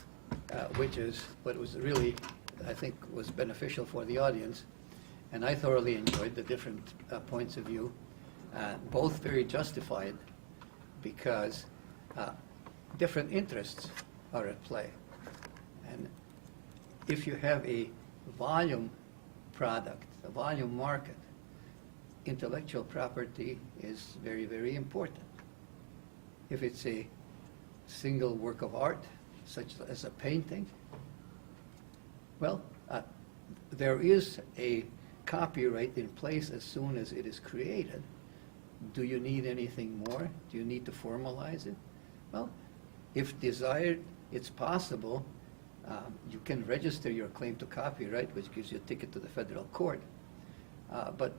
which is what was really, I think, was beneficial for the audience. And I thoroughly enjoyed the different points of view, both very justified because different interests are at play. And if you have a volume product, a volume market, intellectual property is very, very important. If it's a single work of art, such as a painting, well, there is a copyright in place as soon as it is created. Do you need anything more? Do you need to formalize it? Well, if desired, it's possible. You can register your claim to copyright, which gives you a ticket to the federal court. But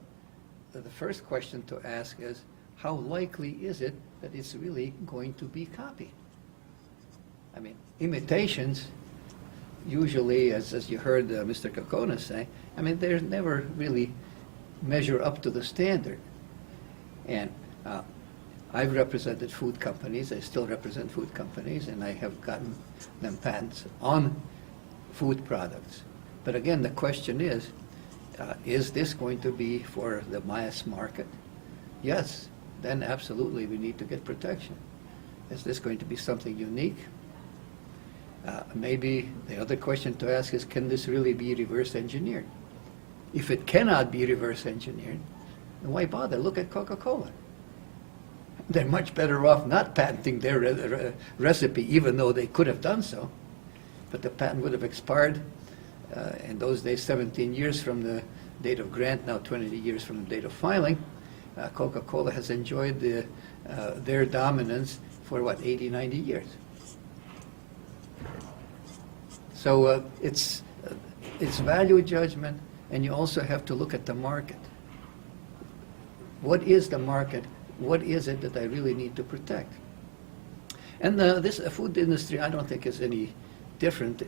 the first question to ask is, how likely is it that it's really going to be copied? I mean, imitations, usually, as you heard Mr. Kokona say, I mean, they never really measure up to the standard. And I've represented food companies, I still represent food companies, and I have gotten them patents on food products. But again, the question is this going to be for the mass market? Yes, then absolutely we need to get protection. Is this going to be something unique? Maybe the other question to ask is, can this really be reverse engineered? If it cannot be reverse engineered, then why bother? Look at Coca-Cola. They're much better off not patenting their recipe, even though they could have done so. But the patent would have expired in those days, 17 years from the date of grant, now 20 years from the date of filing. Coca-Cola has enjoyed their dominance for, 80, 90 years. So it's value judgment, and you also have to look at the market. What is the market? What is it that I really need to protect? And this food industry, I don't think is any different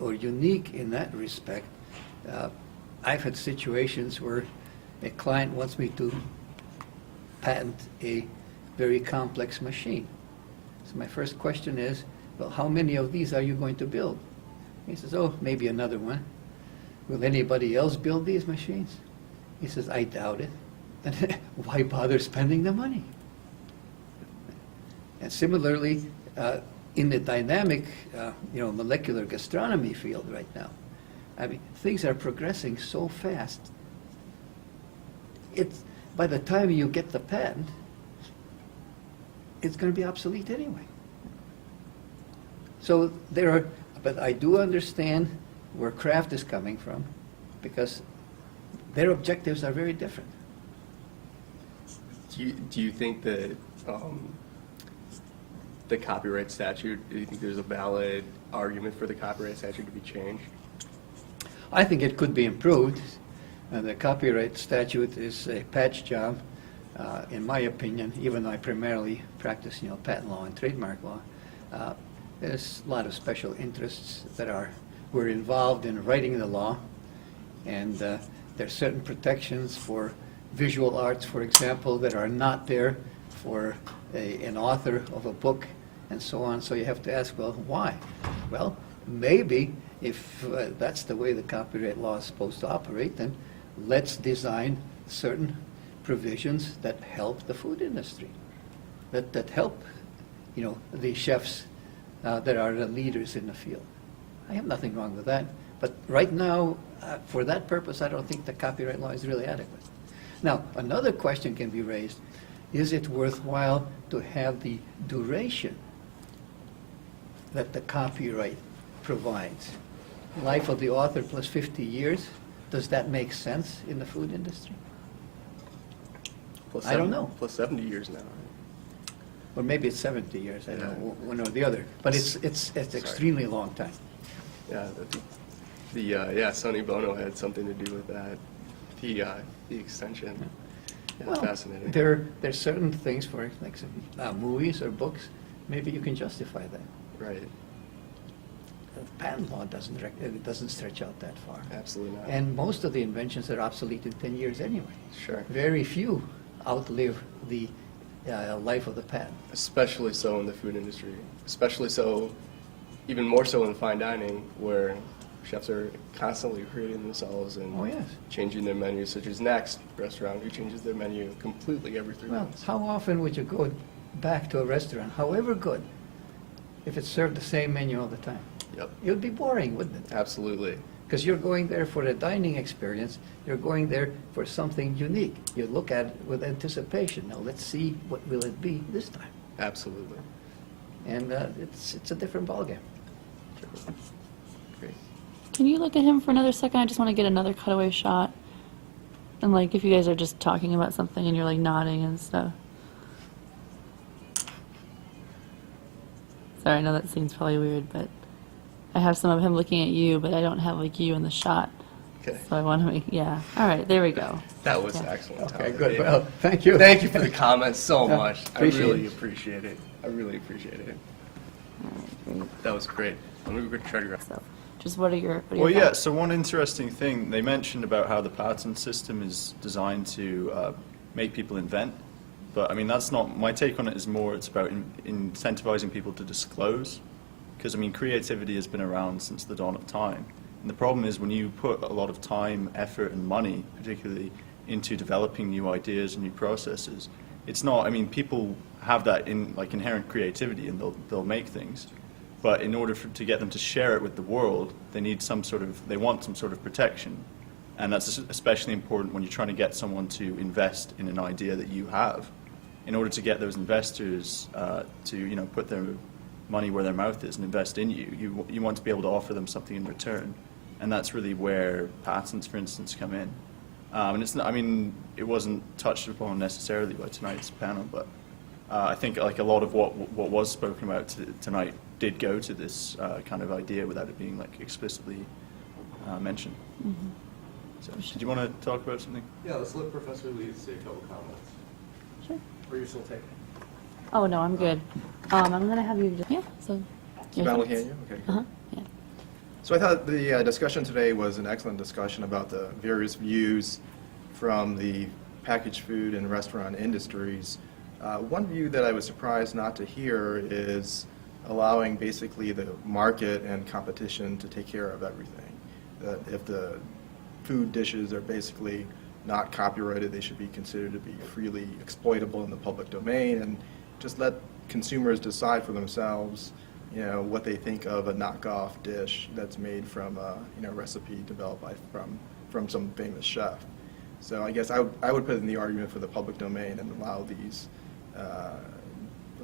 or unique in that respect. I've had situations where a client wants me to patent a very complex machine. So my first question is, well, how many of these are you going to build? He says, oh, maybe another one. Will anybody else build these machines? He says, I doubt it. And why bother spending the money? And similarly, in the dynamic, molecular gastronomy field right now, I mean, things are progressing so fast. By the time you get the patent, it's going to be obsolete anyway. So but I do understand where Kraft is coming from, because their objectives are very different. Do you think that the copyright statute, do you think there's a valid argument for the copyright statute to be changed? I think it could be improved. The copyright statute is a patch job, in my opinion, even though I primarily practice, patent law and trademark law. There's a lot of special interests that were involved in writing the law, and there's certain protections for visual arts, for example, that are not there for an author of a book, and so on. So you have to ask, well, why? Well, maybe if that's the way the copyright law is supposed to operate, then let's design certain provisions that help the food industry, that help, the chefs that are the leaders in the field. I have nothing wrong with that. But right now, for that purpose, I don't think the copyright law is really adequate. Now, another question can be raised. Is it worthwhile to have the duration that the copyright provides? Life of the author plus 50 years? Does that make sense in the food industry? I don't know. Plus 70 years now. Or maybe it's 70 years, I don't know, one or the other. But it's extremely long time. Yeah, Sonny Bono had something to do with that, the extension. Yeah, Well, fascinating. there's certain things for like some, movies or books, maybe you can justify that. Right, Patent law doesn't stretch out that far. absolutely not. And most of the inventions are obsolete in 10 years anyway. Sure. Very few outlive the life of the patent. Especially so in the food industry. Especially so, even more so in fine dining, where chefs are constantly creating themselves and Oh, yes. changing their menus, such as Next restaurant, who changes their menu completely every 3 Well, months. how often would you go back to a restaurant, however good, if it served the same menu all the time? Yep, It would be boring, wouldn't it? absolutely. Because you're going there for a dining experience, you're going there for something unique. You look at it with anticipation. Now, let's see what will it be this time. Absolutely. And it's a different ballgame. Great. Can you look at him for another second? I just want to get another cutaway shot. And like, if you guys are just talking about something and you're like nodding and stuff. Sorry, I know that seems probably weird, but I have some of him looking at you, but I don't have like you in the shot. Okay. So I want to make, yeah. All right, there we go. That was Yeah. excellent. Okay, Tyler. good. Well, thank you. Thank you for the comments so Yeah, much. I appreciate really it. appreciate it. I really appreciate it. All right, great. That was great. I'm going to try to wrap. So, just what are your Well, yeah, thoughts? so one interesting thing, they mentioned about how the patent system is designed to make people invent. But I mean, that's not, my take on it is more, it's about incentivizing people to disclose. Because I mean, creativity has been around since the dawn of time. And the problem is when you put a lot of time, effort, and money, particularly into developing new ideas and new processes, it's not, I mean, people have that inherent creativity and they'll make things. But in order to get them to share it with the world, they want some sort of protection. And that's especially important when you're trying to get someone to invest in an idea that you have. In order to get those investors to put their money where their mouth is and invest in you, you want to be able to offer them something in return. And that's really where patents, for instance, come in. And it's not, I mean, it wasn't touched upon necessarily by tonight's panel, but I think like a lot of what was spoken about tonight did go to this kind of idea without it being like explicitly mentioned. Mm-hmm. So, did you want to talk about something? Yeah, let's let Professor Lee say a couple comments. Sure. Or you're still taking? Oh, no, I'm good. I'm going to have you, yeah, so. your Val thoughts? Haney? Okay, good. Uh-huh, yeah. So I thought the discussion today was an excellent discussion about the various views from the packaged food and restaurant industries. One view that I was surprised not to hear is allowing basically the market and competition to take care of everything. That if the food dishes are basically not copyrighted, they should be considered to be freely exploitable in the public domain, and just let consumers decide for themselves, what they think of a knockoff dish that's made from a recipe developed from some famous chef. So I guess I would put in the argument for the public domain and allow these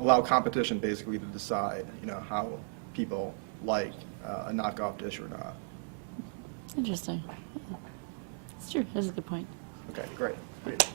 allow competition basically to decide, how people like a knockoff dish or not. Interesting. It's true. That's a good point. Okay, great.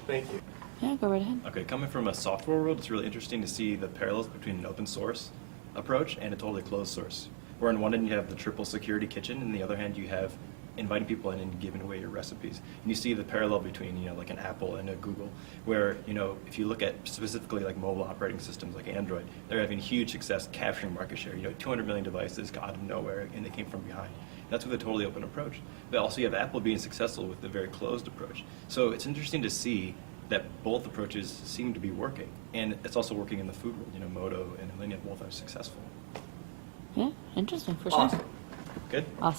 Thank you. Yeah, go right ahead. Okay, coming from a software world, it's really interesting to see the parallels between an open source approach and a totally closed source. Where on one end you have the triple security kitchen, and on the other hand you have inviting people in and giving away your recipes. And you see the parallel between, like an Apple and a Google, where, if you look at specifically like mobile operating systems like Android, they're having huge success capturing market share. 200 million devices got out of nowhere, and they came from behind. That's with a totally open approach. But also you have Apple being successful with the very closed approach. So it's interesting to see that both approaches seem to be working. And it's also working in the food world. Moto and Alinea both are successful. Yeah, interesting, for Awesome. sure. Good? Awesome.